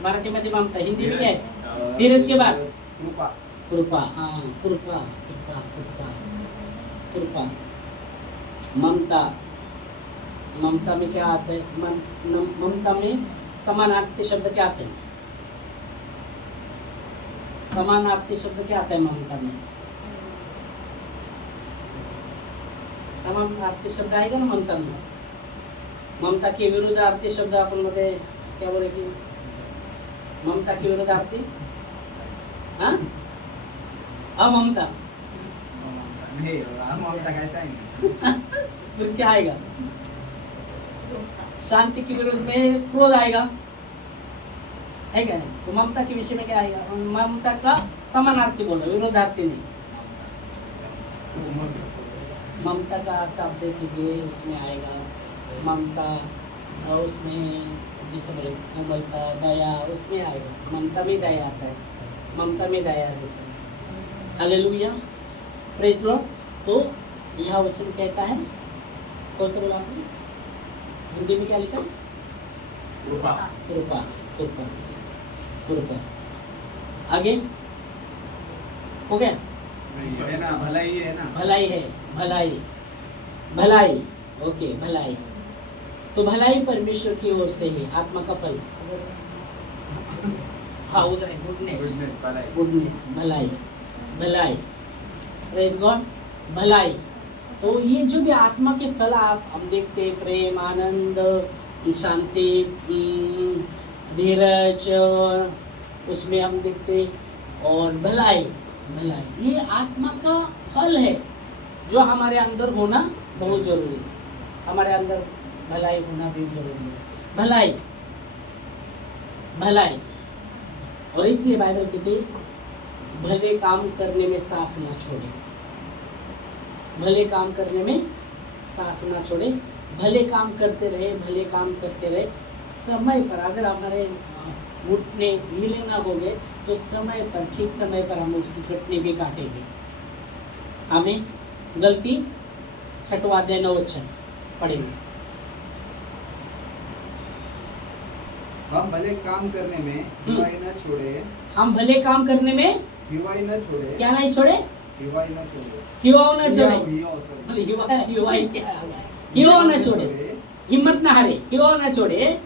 मराठी मध्ये ममता, हिंदी में क्या है? धीरज के बाद कृपा. कृपा। हाँ कृपा कृपा कृपा कृपा। ममता, ममता में क्या आता है? ममता में समानार्थी शब्द क्या आते हैं? समानार्थी शब्द क्या आता है ममता में? समानार्थी शब्द आएगा ना ममता में। ममता के विरुद्धार्थी शब्द आपण मध्ये क्या बोले की ममता के विरुद्धार्थी हाँ अममता। नाही ममता काय सांगितलं? फिर क्या आएगा? शांति के विरुद्ध में क्रोध आएगा, है क्या नहीं? तो ममता के विषय में क्या आएगा? ममता का समानार्थी बोलो, विरोधार्थी नहीं। ममता का अर्थ आप देखेंगे उसमें आएगा ममता, और उसमें जैसे बोले कोमलता, दया, उसमें आएगा। ममता में दया आता है, ममता में दया रहता है। Hallelujah, praise Lord. तो यह वचन कहता है, कौन सा बोला आपने? हिंदी में क्या लिखा? कृपा। कृपा कृपा कृपा। आगे हो गया? आहे ना, भलाई आहे ना. भलाई है, भलाई भलाई, ओके भलाई। तो भलाई परमेश्वर की ओर से है, आत्मा का फल। हाँ उधर है गुडनेस, गुडनेस, भलाई. गुडनेस, भलाई भलाई, प्रेज गॉड, भलाई। तो ये जो भी आत्मा के फल आप हम देखते हैं, प्रेम, आनंद, शांति, धीरज, उसमें हम देखते, और भलाई भलाई, ये आत्मा का फल है जो हमारे अंदर होना बहुत जरूरी है। हमारे अंदर भलाई होना भी जरूरी है। भलाई भलाई। और इसलिए बाइबल कहती है भले काम करने में साथ ना छोड़े, भले काम करने में साथ ना छोड़े, भले काम करते रहे, भले काम करते रहे समय पर। अगर हमारे घुटने ढीले ना हो गए तो समय पर, ठीक समय पर हम उसकी चटनी भी काटेंगे। हमें गलती 6वां अध्याय 9 वचन पढ़ेंगे। हम भले काम करने में हिवाई न छोड़े, हम भले काम करने में हिवाई न छोड़े, क्या नहीं छोड़े? हिवाई न छोड़े, हिवाओ न छोड़े। sorry. बोले हिवाई क्या आ गया? हिवाओ न छोड़े, हिम्मत ना हारे, हिवाओ न छोड़े।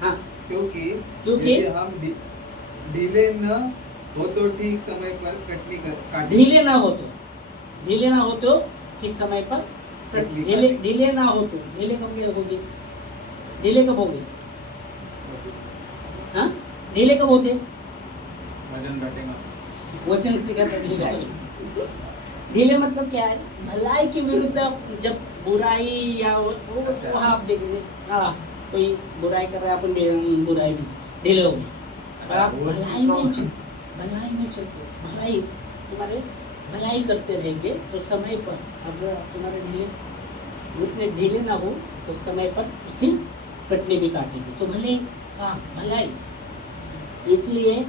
हाँ क्योंकि क्योंकि यदि हम ढीले न हो तो ठीक समय पर कटनी काटेंगे. ढीले ना हो तो, ढीले ना हो तो ठीक समय पर ढीले, ढीले ना हो तो, ढीले कब होगे? ढीले कब होगे? हाँ ढीले कब होते? वजन घटेगा. वचन ढीले, ढीले मतलब क्या है? भलाई के विरुद्ध जब बुराई या वो अच्छा। आप देखेंगे, हाँ कोई बुराई कर रहा है, अपन बुराई में ढीले हो गए। पर आप वो चीज़ भलाई में तो- भलाई में चलते, भलाई तुम्हारे भलाई करते रहेंगे तो समय पर, अगर तुम्हारे ढीले उतने ढीले ना हो तो समय पर उसकी कटनी भी काटेगी। तो भले हाँ भलाई। इसलिए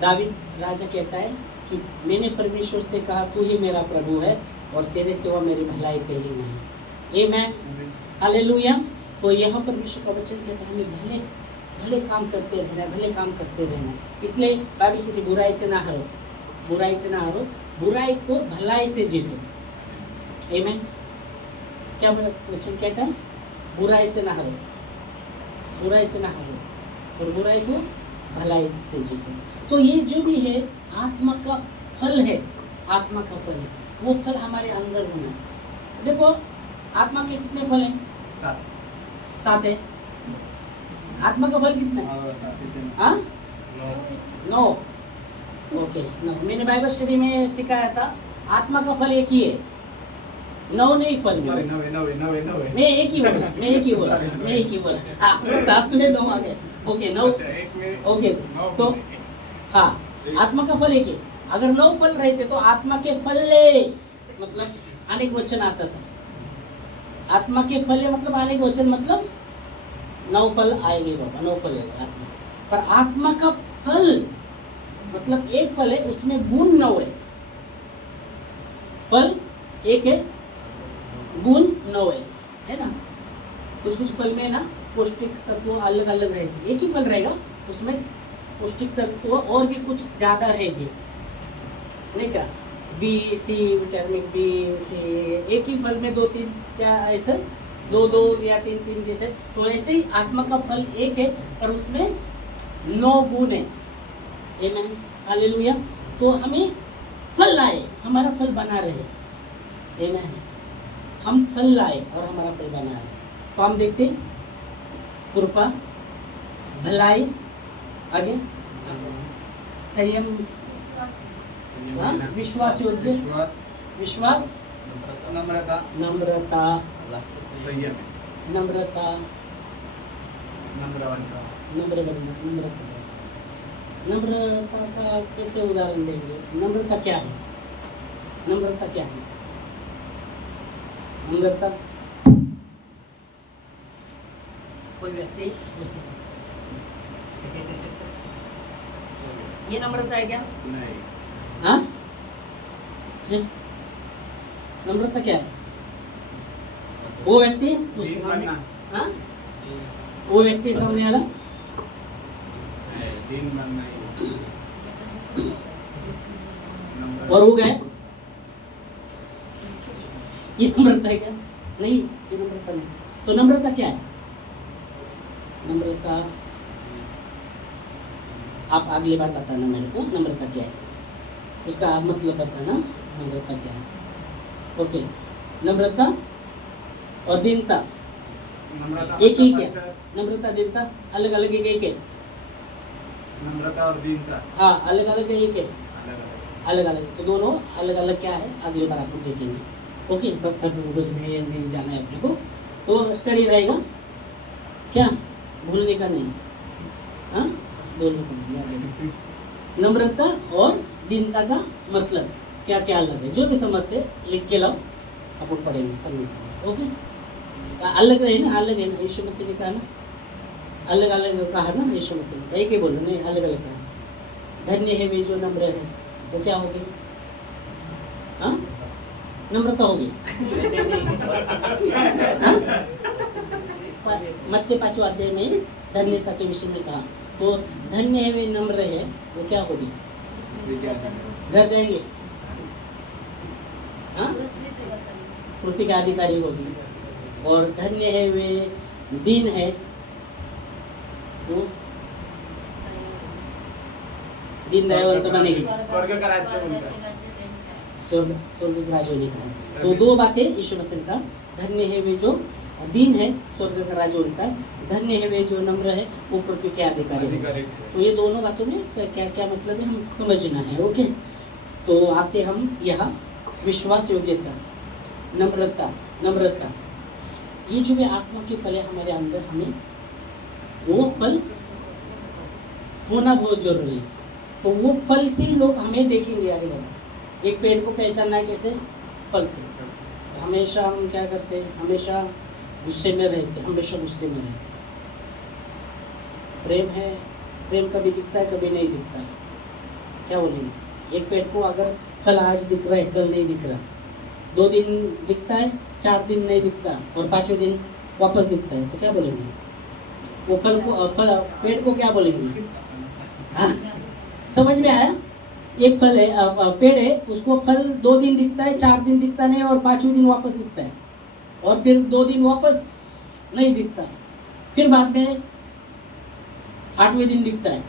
दावीद राजा कहता है कि मैंने परमेश्वर से कहा तू ही मेरा प्रभु है और तेरे सिवा मेरी भलाई कहीं नहीं। आमीन, हालेलुया। तो यह परमेश्वर का वचन कहता है हमें भले भले काम करते रहना, भले काम करते रहना। इसलिए बाइबल कहती है बुराई से ना हारो, बुराई से ना हारो, बुराई को भलाई से जीतो। आमीन। क्या वचन कहता है? बुराई से ना हारो, बुराई से ना हारो और बुराई को भलाई से जीतो। तो ये जो भी है आत्मा का फल है, आत्मा का फल है, वो फल हमारे अंदर होना है। देखो आत्मा के कितने फल हैं? 7 है। आत्मा का फल कितना है? और साथीचे नाव. हाँ 9। ओके 9। मैंने बाइबल स्टडी में सिखाया था आत्मा का फल एक ही है, 9 नहीं फल Sorry, में। नवे. मैं एक ही बोला, मैं एक ही बोला, Sorry, मैं एक ही बोला। हाँ 7 में 9 आ गए। ओके 9। अच्छा, एक में ओके नौ तो बोले. हाँ आत्मा का फल एक है। अगर 9 फल रहते तो आत्मा के फले मतलब अनेक वचन आता था। आत्मा के फले मतलब अनेक वचन मतलब 9 फल आएंगे बाबा, 9 फल है आत्मा। पर आत्मा का फल मतलब एक फल है उसमें गुण 9 है। फल एक है, गुण 9 है ना। कुछ कुछ फल में ना पौष्टिक तत्व अलग अलग रहते हैं। एक ही फल रहेगा उसमें पौष्टिक तत्व और भी कुछ ज़्यादा रहेंगे, नहीं क्या? B C, vitamin B C, एक ही फल में 2 3 4 ऐसे 2 2 या 3 3 जैसे। तो ऐसे ही आत्मा का फल एक है और उसमें 9 गुण है। आमीन, हालेलुया। तो हमें फल लाए, हमारा फल बना रहे। आमीन, हम फल लाए और हमारा फल बना रहे। तो हम देखते हैं कृपा, भलाई, आगे संयम, हाँ, विश्वास योग्य, विश्वास, नम्रता, नम्रता, संयम, नम्रता, नम्रता, नम्रता। नम्रता का कैसे उदाहरण देंगे? नम्रता क्या है? नम्रता क्या है? नम्रता कोई व्यक्ति उसके साथ, ये नम्रता है क्या? नहीं, हाँ, ये नम्रता क्या है? वो व्यक्ति उसके दीन सामने, बनना, हाँ, वो व्यक्ति सामने वाला दीन बनना ही। नम्रता। और वो गए, ये नम्रता है क्या? नहीं, ये नम्रता नहीं। तो नम्रता क्या है? नम्रता, आप अगली बार बताना मेरे को नम्रता क्या है, उसका मतलब बताना नम्रता क्या है। ओके, नम्रता और दीनता नम्रता एक ही मतलब क्या? first नम्रता दीनता अलग अलग एक है। नम्रता और दीनता हाँ, अलग अलग एक है, अलग अलग। अलग अलग। तो दोनों अलग अलग क्या है अगली बार आप लोग देखेंगे। ओके, में नहीं जाना है अपने को। तो स्टडी रहेगा क्या, भूलने का नहीं, हाँ, बोलने का नहीं, याद रखना। नम्रता और दीनता का मतलब क्या क्या अलग है, जो भी समझते लिख के लाओ, अपन पढ़ेंगे समझेंगे। ओके, अलग है ना, अलग है ना, यीशु मसीह ने कहा ना, अलग अलग कहा ना यीशु मसीह ने, एक ही बोलो नहीं, अलग अलग कहा। धन्य है वे जो नम्र है, वो क्या होगी? हाँ, नम्रता होगी। हाँ? मत्ती 5वें अध्याय में धन्यता के विषय में कहा। तो धन्य है वे नम्र है, वो क्या होगी? घर जाएंगे, हाँ, पृथ्वी का अधिकारी होगी। और धन्य है वे दीन है, वो दीन दयावंत बनेगी, स्वर्ग का राज्य उनका। स्वर्ग स्वर्ग का राज्य होने का। तो 2 बातें यीशु मसीह का, धन्य है वे जो दीन है, स्वर्ग का राज्य उनका है। धन्य है वे जो नम्र है, वो पृथ्वी के अधिकारी है। तो ये दोनों बातों में क्या क्या मतलब है हम समझना है। ओके, तो आते हम यहाँ विश्वास योग्यता, नम्रता, नम्रता, ये जो भी आत्मा के फल है हमारे अंदर, हमें वो फल होना बहुत जरूरी है। तो वो फल से लोग हमें देखेंगे। आगे बढ़ा, एक पेड़ को पहचानना है कैसे? फल से। हमेशा हम क्या करते हैं? हमेशा गुस्से में रहते, हमेशा गुस्से में रहते। प्रेम है, प्रेम कभी दिखता है कभी नहीं दिखता। क्या बोलेंगे? एक पेड़ को अगर फल आज दिख रहा है, कल नहीं दिख रहा, 2 दिन दिखता है, 4 दिन नहीं दिखता और 5वें दिन वापस दिखता है, तो क्या बोलेंगे? वो फल को पेड़ को क्या बोलेंगे? हाँ? समझ में आया? एक फल है, पेड़ है, उसको फल 2 दिन दिखता है, 4 दिन दिखता नहीं और 5वें दिन वापस दिखता है, और फिर 2 दिन वापस नहीं दिखता, फिर बाद में 8वें दिन दिखता है,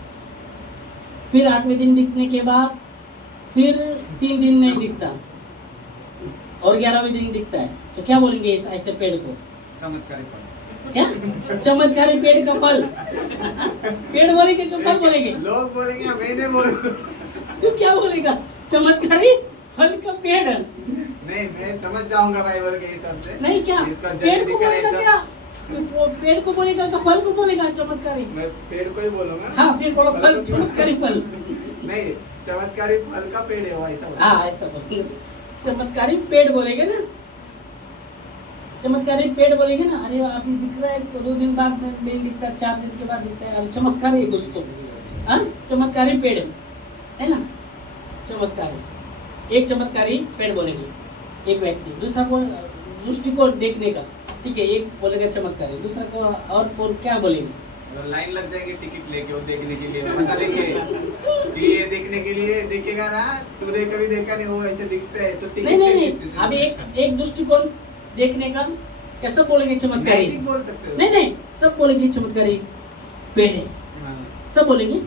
फिर 8वें दिन दिखने के बाद फिर 3 दिन नहीं दिखता और 11वें दिन दिखता है। तो क्या बोलेंगे ऐसे पेड़ को? चमत्कारी फल। क्या? चमत्कारी पेड़ का फल। पेड़ बोलेंगे तो फल बोलेंगे? लोग बोलेंगे, मैं नहीं बोल। तू क्या बोलेगा? चमत्कारी फल का पेड़। नहीं, मैं समझ जाऊंगा बाइबल के हिसाब से। नहीं क्या? इसका पेड़ को जल्दी बोलेगा करेगा। क्या? वो पेड़ को बोलेगा क्या फल को बोलेगा? चमत्कारी। मैं पेड़ को ही बोलूंगा। हाँ, फिर बोलो फल, चमत्कारी फल। नहीं, चमत्कारी फल का पेड़ है वो, ऐसा बोलो। हाँ, ऐसा बोलेंगे। चमत्कारी पेड़ बोलेंगे ना, चमत्कारी पेड़ बोलेंगे ना। अरे अभी दिख रहा है, 2 दिन बाद नहीं दिखता, 4 दिन के बाद दिखता है, अरे चमत्कारी है दोस्तों। हाँ, चमत्कारी पेड़। है ना, चमत्कारी। एक चमत्कारी पेड़ बोलेंगे, एक व्यक्ति, दूसरा को दृष्टिकोण देखने का, ठीक है, एक बोलेगा चमत्कारी, दूसरा को और कौन क्या बोलेंगे? अगर लाइन लग जाएगी टिकट लेके वो देखने के लिए, बता देंगे कि ये देखने के लिए देखेगा ना, तूने कभी देखा नहीं, वो ऐसे दिखता है तो टिकट नहीं नहीं लेके नहीं, अभी एक दृष्टिकोण देखने का, क्या सब बोलेंगे चमत्कारी? मैजिक बोल सकते हो। नहीं नहीं, सब बोलेंगे चमत्कारी पेड़ है, हाँ, सब बोलेंगे,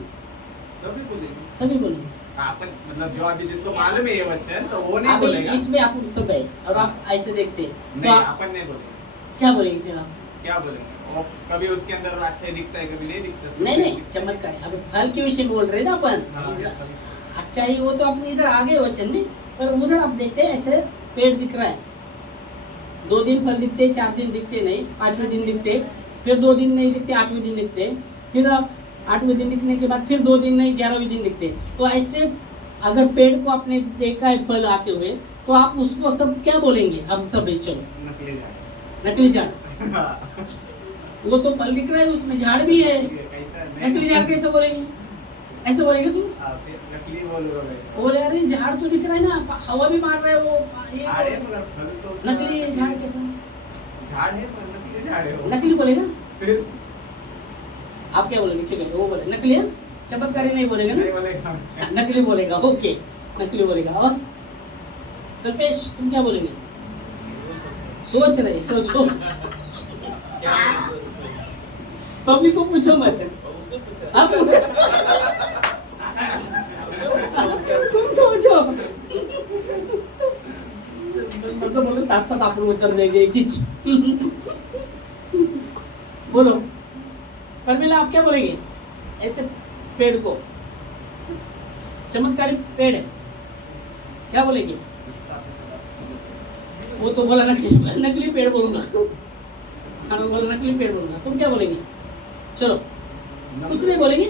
सभी बोलेंगे। सभी बोलेंगे। आपन मतलब जो अभी जिसको मालूम है ये वचन तो वो नहीं अभी बोलेगा। इसमें आप सब है और आप ऐसे देखते हैं, तो नहीं, आप अपन नहीं बोलेंगे। क्या बोलेंगे फिर आप? क्या बोलेंगे? वो कभी उसके अंदर अच्छा ही दिखता है, कभी नहीं दिखता। नहीं नहीं, चमत्कार, अभी फल के विषय में बोल रहे हैं ना अपन। हाँ, अच्छा ही, वो तो अपने इधर आगे वचन में, पर उधर आप देखते हैं ऐसे पेड़ दिख रहा है, 2 दिन फल दिखते, 4 दिन दिखते नहीं, 5वें दिन दिखते, फिर 2 दिन नहीं दिखते, 8वें दिन दिखते, फिर 8वें दिन दिखने के बाद फिर 2 दिन नहीं, 11वें दिन दिखते। तो ऐसे अगर पेड़ को आपने देखा है फल आते हुए, तो आप उसको सब क्या बोलेंगे? हम सब है, चलो नकली झाड़। नकली झाड़, वो तो फल दिख रहा है, उसमें झाड़ भी है, कैसा नकली झाड़ कैसे बोलेंगे? ऐसे बोलेंगे तुम? नकली बोल रहे हो। बोले अरे झाड़ तो दिख रहा है ना, हवा भी मार रहा है वो, ये झाड़ है मगर फल तो उसका- नकली झाड़ कैसा? झाड़ है पर नकली झाड़ है वो। नकली बोलेगा? फिर आप क्या बोलेंगे? चलिए, वो बोले नकली है, चमत्कारी नहीं बोलेगा नहीं ना, बोलेगा। नकली बोलेगा, ओके, नकली बोलेगा। और कल्पेश तुम क्या बोलेंगे? सोच रहे, सोचो, पब्लिक को पूछो मत, आप तुम सोचो, मतलब बोलो साथ साथ आप लोग उत्तर देंगे किच। बोलो परमिला, आप क्या बोलेंगे ऐसे पेड़ को? चमत्कारी पेड़ है, क्या बोलेंगे? वो तो बोला नकली, नकली पेड़ बोलूंगा, हाँ बोला नकली पेड़ बोलूंगा, तुम क्या बोलेंगे? चलो, कुछ नहीं बोलेंगे।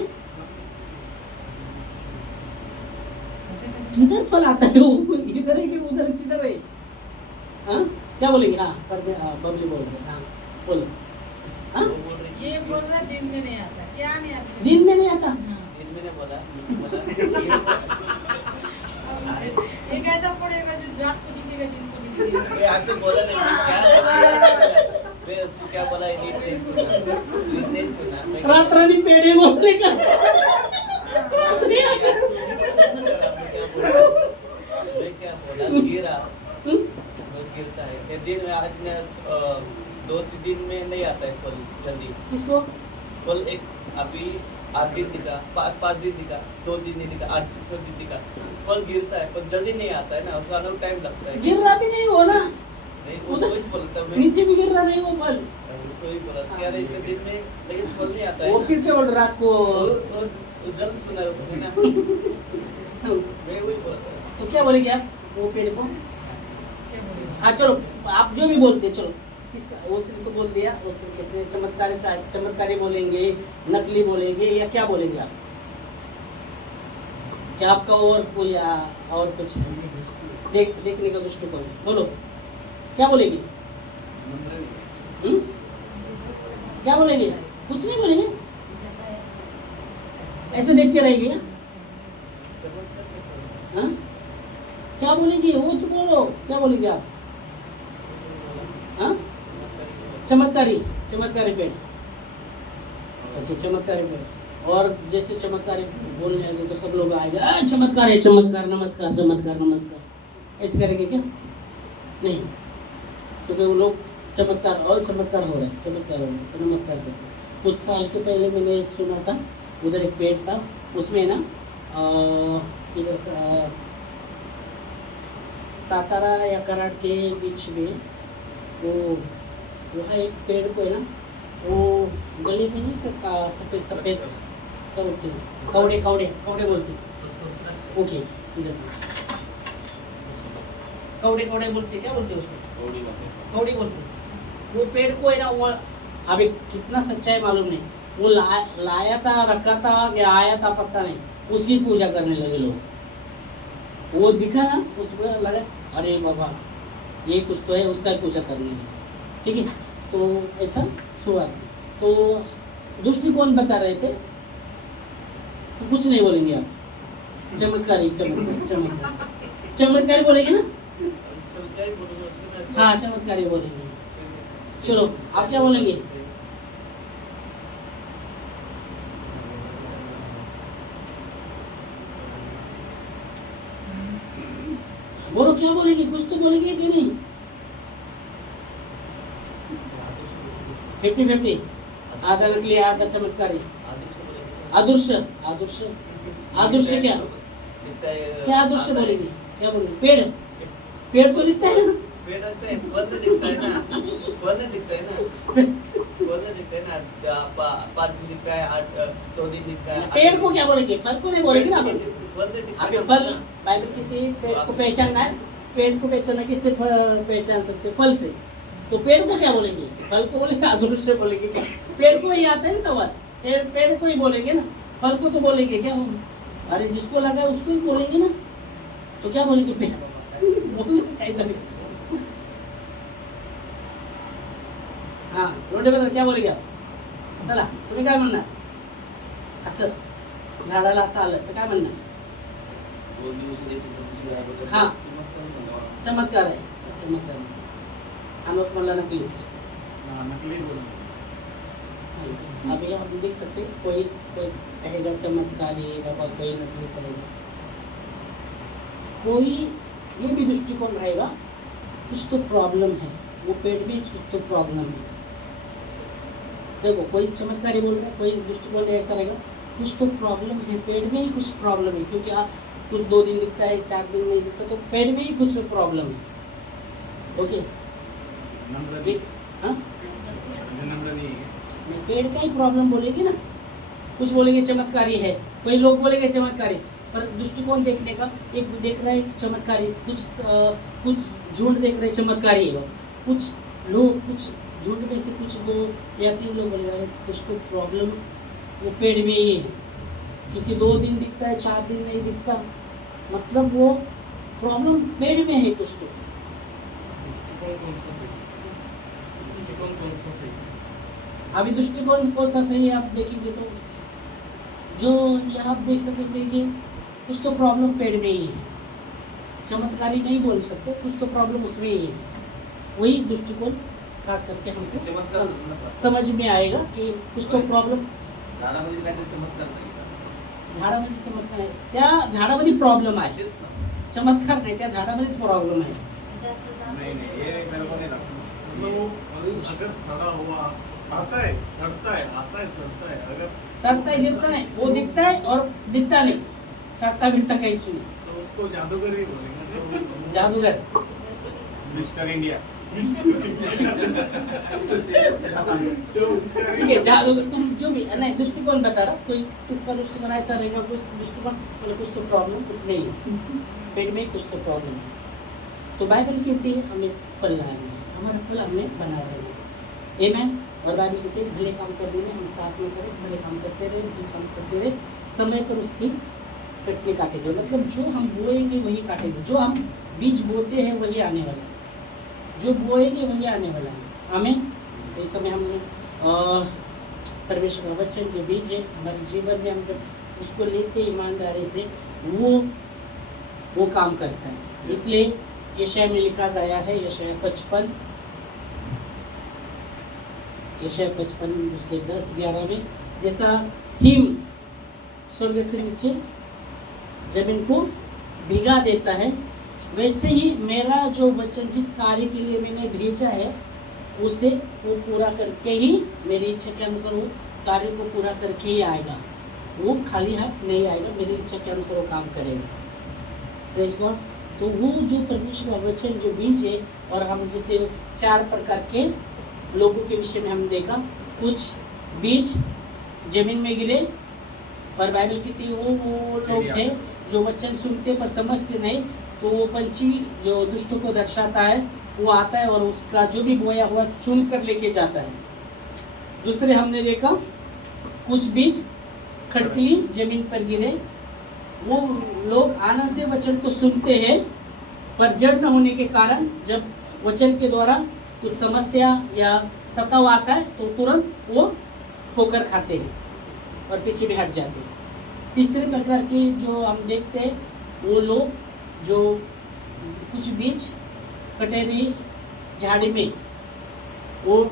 किधर फल आता है वो, इधर है कि उधर, किधर है? हाँ क्या बोलेंगे? हाँ बबली बोल रहे, हाँ बोलो। हाँ ये बोल रहा दिन में नहीं आता, क्या नहीं आता? दिन में नहीं आता, दिन में ने बोला ये कहता पड़ेगा जो रात को दिखेगा दिन को नहीं दिखेगा। मैं ऐसे बोला नहीं, मैं क्या मैं उसको क्या बोला नीट नहीं सुना मैं रात रानी पेड़े बोलने का। मैं क्या बोला गिरा वो गिरता है ये दिन में आज ने 2-3 दिन में नहीं आता है फल जल्दी किसको? फल एक अभी 8 दिन दिखा 5 दिन दिखा 2 दिन नहीं दिखा 8 दिन दिखा फल गिरता है पर जल्दी नहीं आता है ना उसका अलग टाइम लगता है गिर रहा भी नहीं हो ना, नहीं उसको ही बोलता मैं नीचे भी गिर रहा नहीं वो फल, उसको ही बोला क्या रे इतने दिन में लेकिन फल नहीं आता है वो ना। फिर क्या बोल रात को? वो जल्द सुना है उसने ना मैं वही बोला था तो क्या बोलेंगे आप वो पेड़ को? क्या बोलेगा? हाँ चलो, आप जो भी बोलते हैं, चलो किसका, उसने तो बोल दिया, उसने किसने चमत्कारी बोलेंगे, नकली बोलेंगे, या क्या बोलेंगे आप? क्या आपका और कोई और कुछ है? देखने का दृष्टिकोण बोलो, क्या बोलेंगे? क्या बोलेंगे? कुछ नहीं बोलेंगे, ऐसे देख के रहेंगे। हाँ क्या बोलेंगे? वो तो बोलो, क्या बोलेंगे आप? हाँ चमत्कारी पेड़, अच्छा चमत्कारी पेड़। और जैसे चमत्कारी बोलने लगे तो सब लोग आएंगे, चमत्कार है, चमत्कार, नमस्कार, चमत्कार, नमस्कार, ऐसे करेंगे क्या? नहीं, क्योंकि वो लोग चमत्कार हो रहा है, तो नमस्कार करते हैं। कुछ साल के पहले मैंने सुना था, उधर एक पेड़ था, उसमें ना इधर सातारा या कराड़ के बीच में वो वहाँ एक पेड़ को है ना, वो गले में नहीं सफेद क्या बोलते हैं, कौड़े बोलते हैं, ओके इधर कौड़े बोलते, क्या बोलते हैं उसको? कौड़ी बोलते हैं। वो पेड़ को है ना, वो अभी कितना सच्चा है मालूम नहीं, वो लाया था, रखा था या आया था पता नहीं, उसकी पूजा करने लगे लोग। वो दिखा ना, उसको लगा अरे बाबा ये कुछ तो है, उसका पूजा करने लगे, ठीक है। तो ऐसा हुआ था, तो दृष्टिकोण बता रहे थे, तो कुछ नहीं बोलेंगे आप, चमत्कारी चमत्कारी चमत्कारी चमत्कारी बोलेंगे ना? चमत्कारी बोलूंगा उसमें मैं- हाँ चमत्कारी बोलेंगे। चलो आप क्या बोलेंगे? बोलो क्या बोलेंगे? कुछ तो बोलेंगे कि नहीं? 50-50 आधा नकली आधा चमत्कारी। आदर्श आदर्श आदर्श क्या क्या आदर्श बोलेंगे? क्या बोलेंगे? पेड़ पेड़ को दिखता है ना? पेड़ दिखता है, फल नहीं दिखता है ना, फल नहीं दिखता है ना, फल नहीं दिखता है ना, 5 दिन दिखता है, 2 दिन दिखता है। पेड़ को क्या बोलेंगे? फल को नहीं बोलेंगे ना अपन। फल नहीं दिखता आप है फल बाइबल कहती है पेड़ को पहचानना है। पेड़ को पहचानना किससे पहचान सकते हैं? फल से। तो पेड़ को क्या बोलेंगे? फल को बोलेंगे, अधूर से बोलेंगे क्या? पेड़ को ही आता है ना सवाल। पेड़ को ही बोलेंगे ना, फल को तो बोलेंगे क्या? अरे जिसको लगा उसको ही बोलेंगे ना। तो क्या बोलेंगे? पेड़ हाँ रोडे बद्दल क्या बोलेगे आप? चला तुम्ही काय म्हणणार? असं झाडाला असं आलं तर काय म्हणणार? 2 दिवस दुसरी आहे बघा. हाँ. चमत्कार म्हणा. चमत्कार आहे चमत्कार. अनोस म्हणला नकलीच। हाँ, नकली बोलना। अभी हम देख सकते हैं कोई कहेगा चमत्कारी बाबा, कोई नकली कहेगा, कोई ये भी दृष्टिकोण रहेगा कुछ तो प्रॉब्लम है, वो पेट में कुछ तो प्रॉब्लम है। देखो कोई चमत्कारी बोल रहा है, कोई दृष्टिकोण ऐसा रहेगा कुछ तो प्रॉब्लम है, पेट में ही कुछ प्रॉब्लम है, क्योंकि आप कुछ 2 दिन दिखता है 4 दिन नहीं दिखता, तो पेट में ही कुछ प्रॉब्लम है। ओके नम्र एक नहीं। हाँ नम्र नहीं है। नहीं, पेड़ का ही प्रॉब्लम बोलेंगे ना। कुछ बोलेंगे चमत्कारी है, कोई लोग बोलेंगे चमत्कारी, पर दृष्टिकोण देखने का, एक देख रहा है चमत्कारी, कुछ झूठ देख रहे चमत्कारी है, कुछ लोग कुछ झूठ में से कुछ 2 या 3 लोग बोले जा रहे कुछ तो प्रॉब्लम वो पेड़ में ही है, क्योंकि 2 दिन दिखता है 4 दिन नहीं दिखता, मतलब वो प्रॉब्लम पेड़ में है कुछ तो। दृष्टिकोण कौन सा सही? दृष्टिकोण कौन सा सही? अभी दृष्टिकोण कौन सा सही है आप देखेंगे तो जो यहाँ आप देख सकेंगे कि कुछ तो प्रॉब्लम पेड़ में ही है, चमत्कारी नहीं बोल सकते, कुछ तो प्रॉब्लम उसमें ही है। वही दृष्टिकोण खास करके हमको चमत्कार समझ में आएगा कि कुछ तो प्रॉब्लम झाडामध्ये काहीतरी चमत्कार नाही का? झाडामध्ये चमत्कार आहे, त्या झाडामध्ये प्रॉब्लेम आहे, तेच ना. चमत्कार नाही, त्या झाडामध्येच प्रॉब्लेम आहे। नहीं नहीं, ये मेरे को नहीं लगता। मतलब वो फल अगर सड़ा हुआ आता है, सड़ता है, आता है, सड़ता है, अगर सड़ता है गिरता नहीं, वो दिखता है और दिखता नहीं, सड़ता गिरता कहीं नहीं। तो उसको जादूगर ही बोलेंगे। तो जादूगर मिस्टर इंडिया। ठीक है, जादूगर तुम जो भी नहीं दृष्टिकोण बता रहा, कोई किसका दृष्टिकोण ऐसा रहेगा, कुछ दृष्टिकोण मतलब कुछ तो प्रॉब्लम कुछ नहीं है, पेट में कुछ तो प्रॉब्लम है। तो बाइबल कहती है हमें फल लाना है, हमारा फल हमें बना रहेगा। आमेन। और बाइबल कहती है भले काम करने में हम साथ में करें, भले काम करते रहे, जो काम करते रहे, समय पर उसकी कटने काटेंगे, मतलब जो हम बोएंगे वही काटेंगे, जो हम बीज बोते हैं वही आने वाला है, जो बोएंगे वही आने वाला है। आमीन। इस समय हम परमेश्वर का वचन जो बीज है हमारे जीवन में, हम जब उसको लेते ईमानदारी से, वो काम करता है। इसलिए यशाया में लिखा गया है, यशाया 55 उसके 10-11 में, जैसा हिम स्वर्ग से नीचे जमीन को भिगा देता है, वैसे ही मेरा जो वचन जिस कार्य के लिए मैंने भेजा है उसे वो पूरा करके ही, मेरी इच्छा के अनुसार वो कार्य को पूरा करके ही आएगा, वो खाली हाथ नहीं आएगा, मेरी इच्छा के अनुसार वो काम करेगा। Praise God. तो वो जो परमेश्वर का वचन जो बीज है, और हम जैसे 4 प्रकार के लोगों के विषय में हम देखा, कुछ बीज जमीन में गिरे, पर बाइबल कहती है वो लोग थे जो वचन सुनते पर समझते नहीं, तो वो पंछी जो दुष्ट को दर्शाता है वो आता है और उसका जो भी बोया हुआ चुन कर लेके जाता है। दूसरे हमने देखा कुछ बीज खटकली जमीन पर गिरे, वो लोग आनंद से वचन को सुनते हैं, पर जड़ न होने के कारण जब वचन के द्वारा कुछ समस्या या सताव आता है तो तुरंत वो ठोकर खाते हैं और पीछे भी हट जाते हैं। तीसरे प्रकार के जो हम देखते हैं वो लोग जो कुछ बीज कटेरी झाड़ी में वो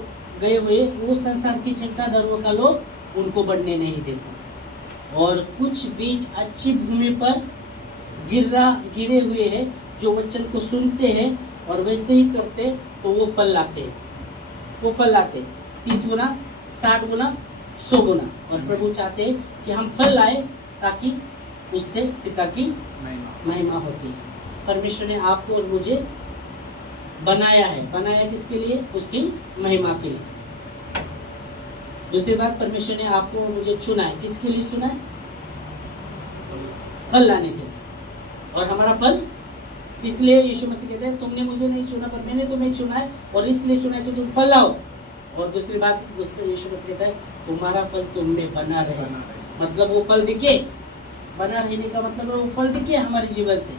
गए हुए, वो संसार की चिंता धर्म का लोग उनको बढ़ने नहीं देते। और कुछ बीज अच्छी भूमि पर गिरे हुए हैं, जो वचन को सुनते हैं और वैसे ही करते तो वो फल लाते हैं, वो फल लाते 30 गुना 60 गुना 100 गुना। और प्रभु चाहते हैं कि हम फल लाए ताकि उससे पिता की महिमा होती है। परमेश्वर ने आपको और मुझे बनाया है, बनाया किसके लिए? उसकी महिमा के लिए। दूसरी बात, परमेश्वर ने आपको और मुझे चुना है, किसके लिए चुना है? फल लाने के लिए। और हमारा फल इसलिए यीशु मसीह कहते हैं तुमने मुझे नहीं चुना पर मैंने तुम्हें चुना है, और इसलिए चुना है कि तुम फल लाओ। और दूसरी बात, यीशु मसीह कहता है तुम्हारा फल तुम में बना रहे, मतलब वो फल दिखे। बना रहने का मतलब वो फल दिखे हमारे जीवन से।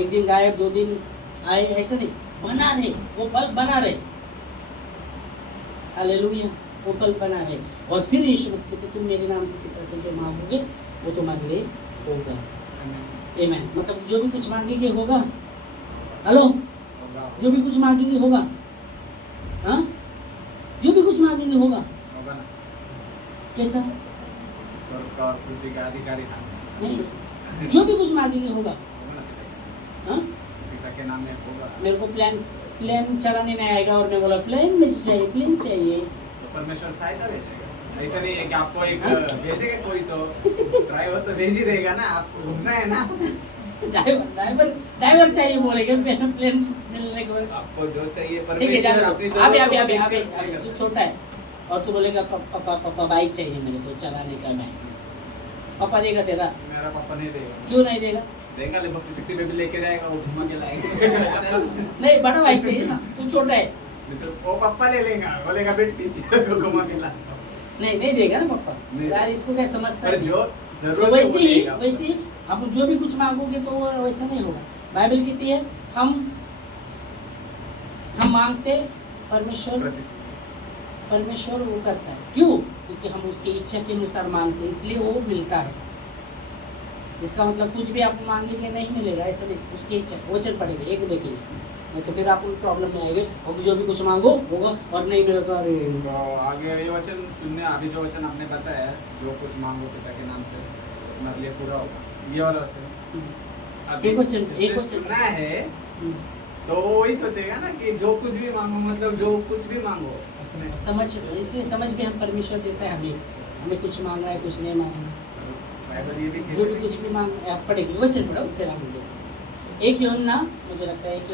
एक दिन गायब, 2 दिन आए, ऐसा नहीं, बना रहे, वो फल बना रहे। हालेलुया, वो फल बना रहे। और फिर यीशु मसीह कहते तुम मेरे नाम से पिता से जो मांगोगे वो तुम्हारे लिए होगा। आमीन। मतलब जो भी कुछ मांगेंगे होगा। हेलो, जो भी कुछ मांगेंगे होगा। हाँ, जो भी कुछ मांगेंगे होगा। कैसा? सरकार पृथ्वी का अधिकारी नहीं, जो भी कुछ मांगेंगे होगा। हाँ, पिता के नाम में होगा। मेरे को प्लेन चलाने नहीं आएगा और मैं बोला प्लेन मुझे चाहिए, प्लेन चाहिए, तो परमेश्वर सहायता भेजेगा। ऐसा नहीं है कि आपको एक भेजेगा कोई, तो ड्राइवर तो भेज ही देगा ना, आपको घूमना है ना। ड्राइवर चाहिए बोलेगा, प्लेन मिलने के बाद आपको जो चाहिए ठीक है, परमेश्वर अपनी अभी तू छोटा है और तू बोलेगा पापा बाइक चाहिए मेरे को चलाने का, बाइक पापा देगा तेरा? मेरा पापा नहीं देगा। क्यों नहीं देगा? देगा, ले भक्ति शक्ति में भी लेके जाएगा, वो घुमा के लाएगा। नहीं, बड़ा बाइक चाहिए ना, तू छोटा है। तो वो पापा ले लेगा, बोलेगा बेट पीछे को घुमा के ला। नहीं देगा ना पापा। नहीं। यार इसको क्या समझता पर है? जो तो जरूरत वैसे ही आप जो भी कुछ मांगोगे तो वो वैसा नहीं होगा। बाइबल कहती है हम मांगते परमेश्वर वो करता है। क्यों? क्योंकि हम उसकी इच्छा के अनुसार मांगते हैं, इसलिए वो मिलता है। इसका मतलब कुछ भी आप मांगेंगे नहीं मिलेगा, ऐसा नहीं। उसकी इच्छा वचन पड़ेगा एक देखिए, नहीं तो फिर आप प्रॉब्लम में आएंगे। और जो भी कुछ मांगो होगा और नहीं मिला तो अरे तो आगे ये वचन सुनने, अभी जो वचन आपने बताया, जो कुछ मांगो पिता के नाम से तुम्हारे लिए पूरा होगा, ये वाला वचन अभी एक वचन सुनना है, तो वही सोचेगा ना कि जो कुछ भी मांगो, मतलब जो कुछ भी मांगो उसमें समझ, इसलिए समझ भी हम परमेश्वर देता है हमें कुछ मांगना है, कुछ नहीं मांगना। बाइबल ये भी जो भी कुछ भी मांग पड़ेगी, वचन पढ़ो फिर हम देखेंगे। 1 यूहन्ना, मुझे लगता है 1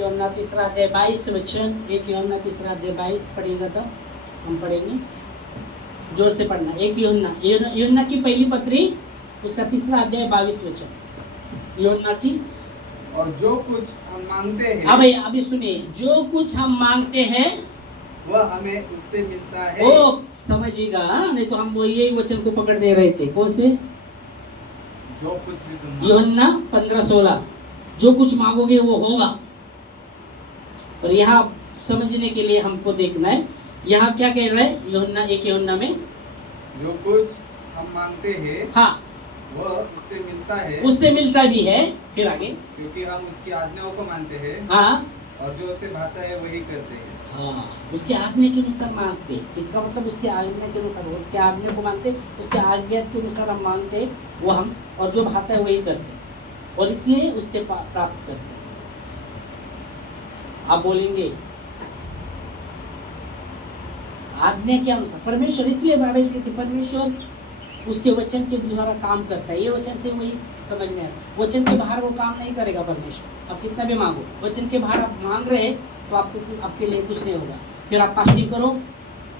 यूहन्ना 3 अध्याय 22 वचन, 1 यूहन्ना 3 अध्याय 22 पढ़ेगा तो हम पढ़ेंगे, जोर से पढ़ना। 1 यूहन्ना की पहली पत्री, उसका 3 अध्याय 22 वचन, यूहन्ना की। और जो कुछ हम मांगते हैं, हाँ भाई अभी सुनिए, जो कुछ हम मांगते हैं वह हमें उससे मिलता है। ओ समझिएगा, नहीं तो हम वो यही वचन को पकड़ दे रहे थे। कौन से? जो कुछ भी तुम यूहन्ना 15:16, जो कुछ मांगोगे वो होगा। और यहाँ समझने के लिए हमको देखना है, यहाँ क्या कह रहा है यूहन्ना 1 यूहन्ना में? जो कुछ हम मांगते हैं हाँ, वह उससे मिलता है, उससे मिलता भी है। फिर आगे, क्योंकि हम उसकी आज्ञाओं को मानते हैं, हाँ और जो उसे भाता है वही करते हैं। हाँ, उसके आज्ञा के अनुसार मांगते। इसका मतलब उसके आज्ञा के अनुसार, उसके आज्ञा को मानते, उसके आज्ञा के अनुसार हम मांगते वो हम, और जो भाता है वही करते, और इसलिए उससे प्राप्त करते। आप बोलेंगे आज्ञा के अनुसार परमेश्वर, इसलिए बाइबल कहती है परमेश्वर उसके वचन के द्वारा काम करता है। ये वचन से वही समझ में आता, वचन के बाहर वो काम नहीं करेगा परमेश्वर। आप कितना भी मांगो, वचन के बाहर आप मांग रहे हैं तो आपके लिए कुछ नहीं होगा। फिर आप फास्टिंग करो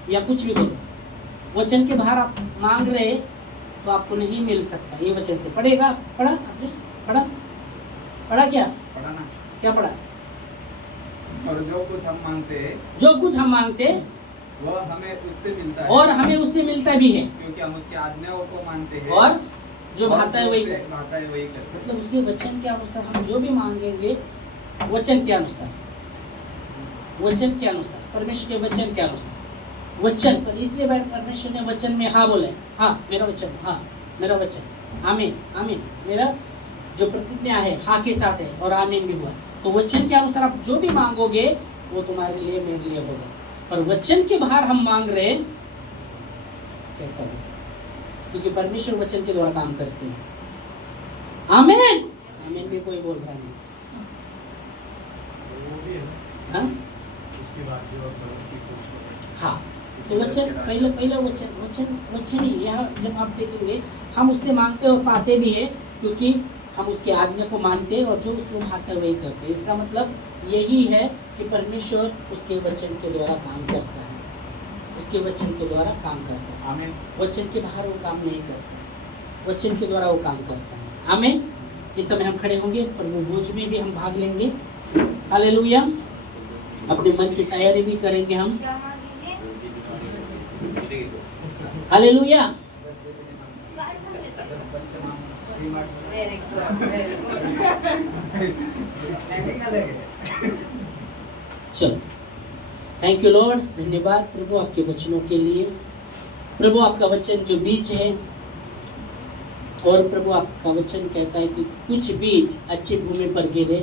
या कुछ भी करो, वचन के बाहर आप मांग रहे हैं तो आपको नहीं मिल सकता। ये वचन से पढ़ेगा, पढ़ा आपने? पढ़ा क्या? पढ़ा ना? क्या पढ़ा? और जो कुछ हम मांगते हैं, जो कुछ हम मांगते वह हमें उससे मिलता है, और हमें उससे मिलता भी है, क्योंकि हम उसकी आज्ञाओं को मानते हैं, और जो और भाता है वही उसे करते। भाता है वही करते हैं। मतलब उसके वचन के अनुसार हम जो भी मांगेंगे, वचन के अनुसार, वचन के अनुसार, परमेश्वर के वचन के अनुसार वचन पर, इसलिए परमेश्वर ने वचन में हाँ बोला है। हाँ मेरा वचन, हाँ मेरा वचन, आमीन आमीन, मेरा जो प्रतिज्ञा है हाँ के साथ है और आमीन भी हुआ। तो वचन के अनुसार आप जो भी मांगोगे वो तुम्हारे लिए मेरे लिए होगा। पर वचन के बाहर हम मांग रहे हैं, कैसा होगा? क्योंकि परमेश्वर वचन के द्वारा काम करते हैं। आमीन आमीन भी कोई बोल रहा नहीं। वो भी है हाँ उसके बाद जो धर्म की घोषणा हाँ, तो वचन पहले वचन ही यहाँ जब आप देखेंगे हम उससे मांगते और पाते भी है, क्योंकि हम उसकी आज्ञा को मानते हैं और जो उसको भाता है वही करते हैं। इसका मतलब यही है कि परमेश्वर उसके वचन के द्वारा काम करता है, उसके वचन के द्वारा काम करता है। आमीन। वचन के बाहर वो काम नहीं करता, वचन के द्वारा वो काम करता है। आमीन। इस समय हम खड़े होंगे, प्रभु भोज में भी हम भाग लेंगे। हालेलुया। अपने मन की तैयारी भी करेंगे हम। Hallelujah. Very good, very good. चलो, थैंक यू लॉर्ड। धन्यवाद प्रभु आपके वचनों के लिए। प्रभु आपका वचन जो बीज है, और प्रभु आपका वचन कहता है कि कुछ बीज अच्छी भूमि पर गिरे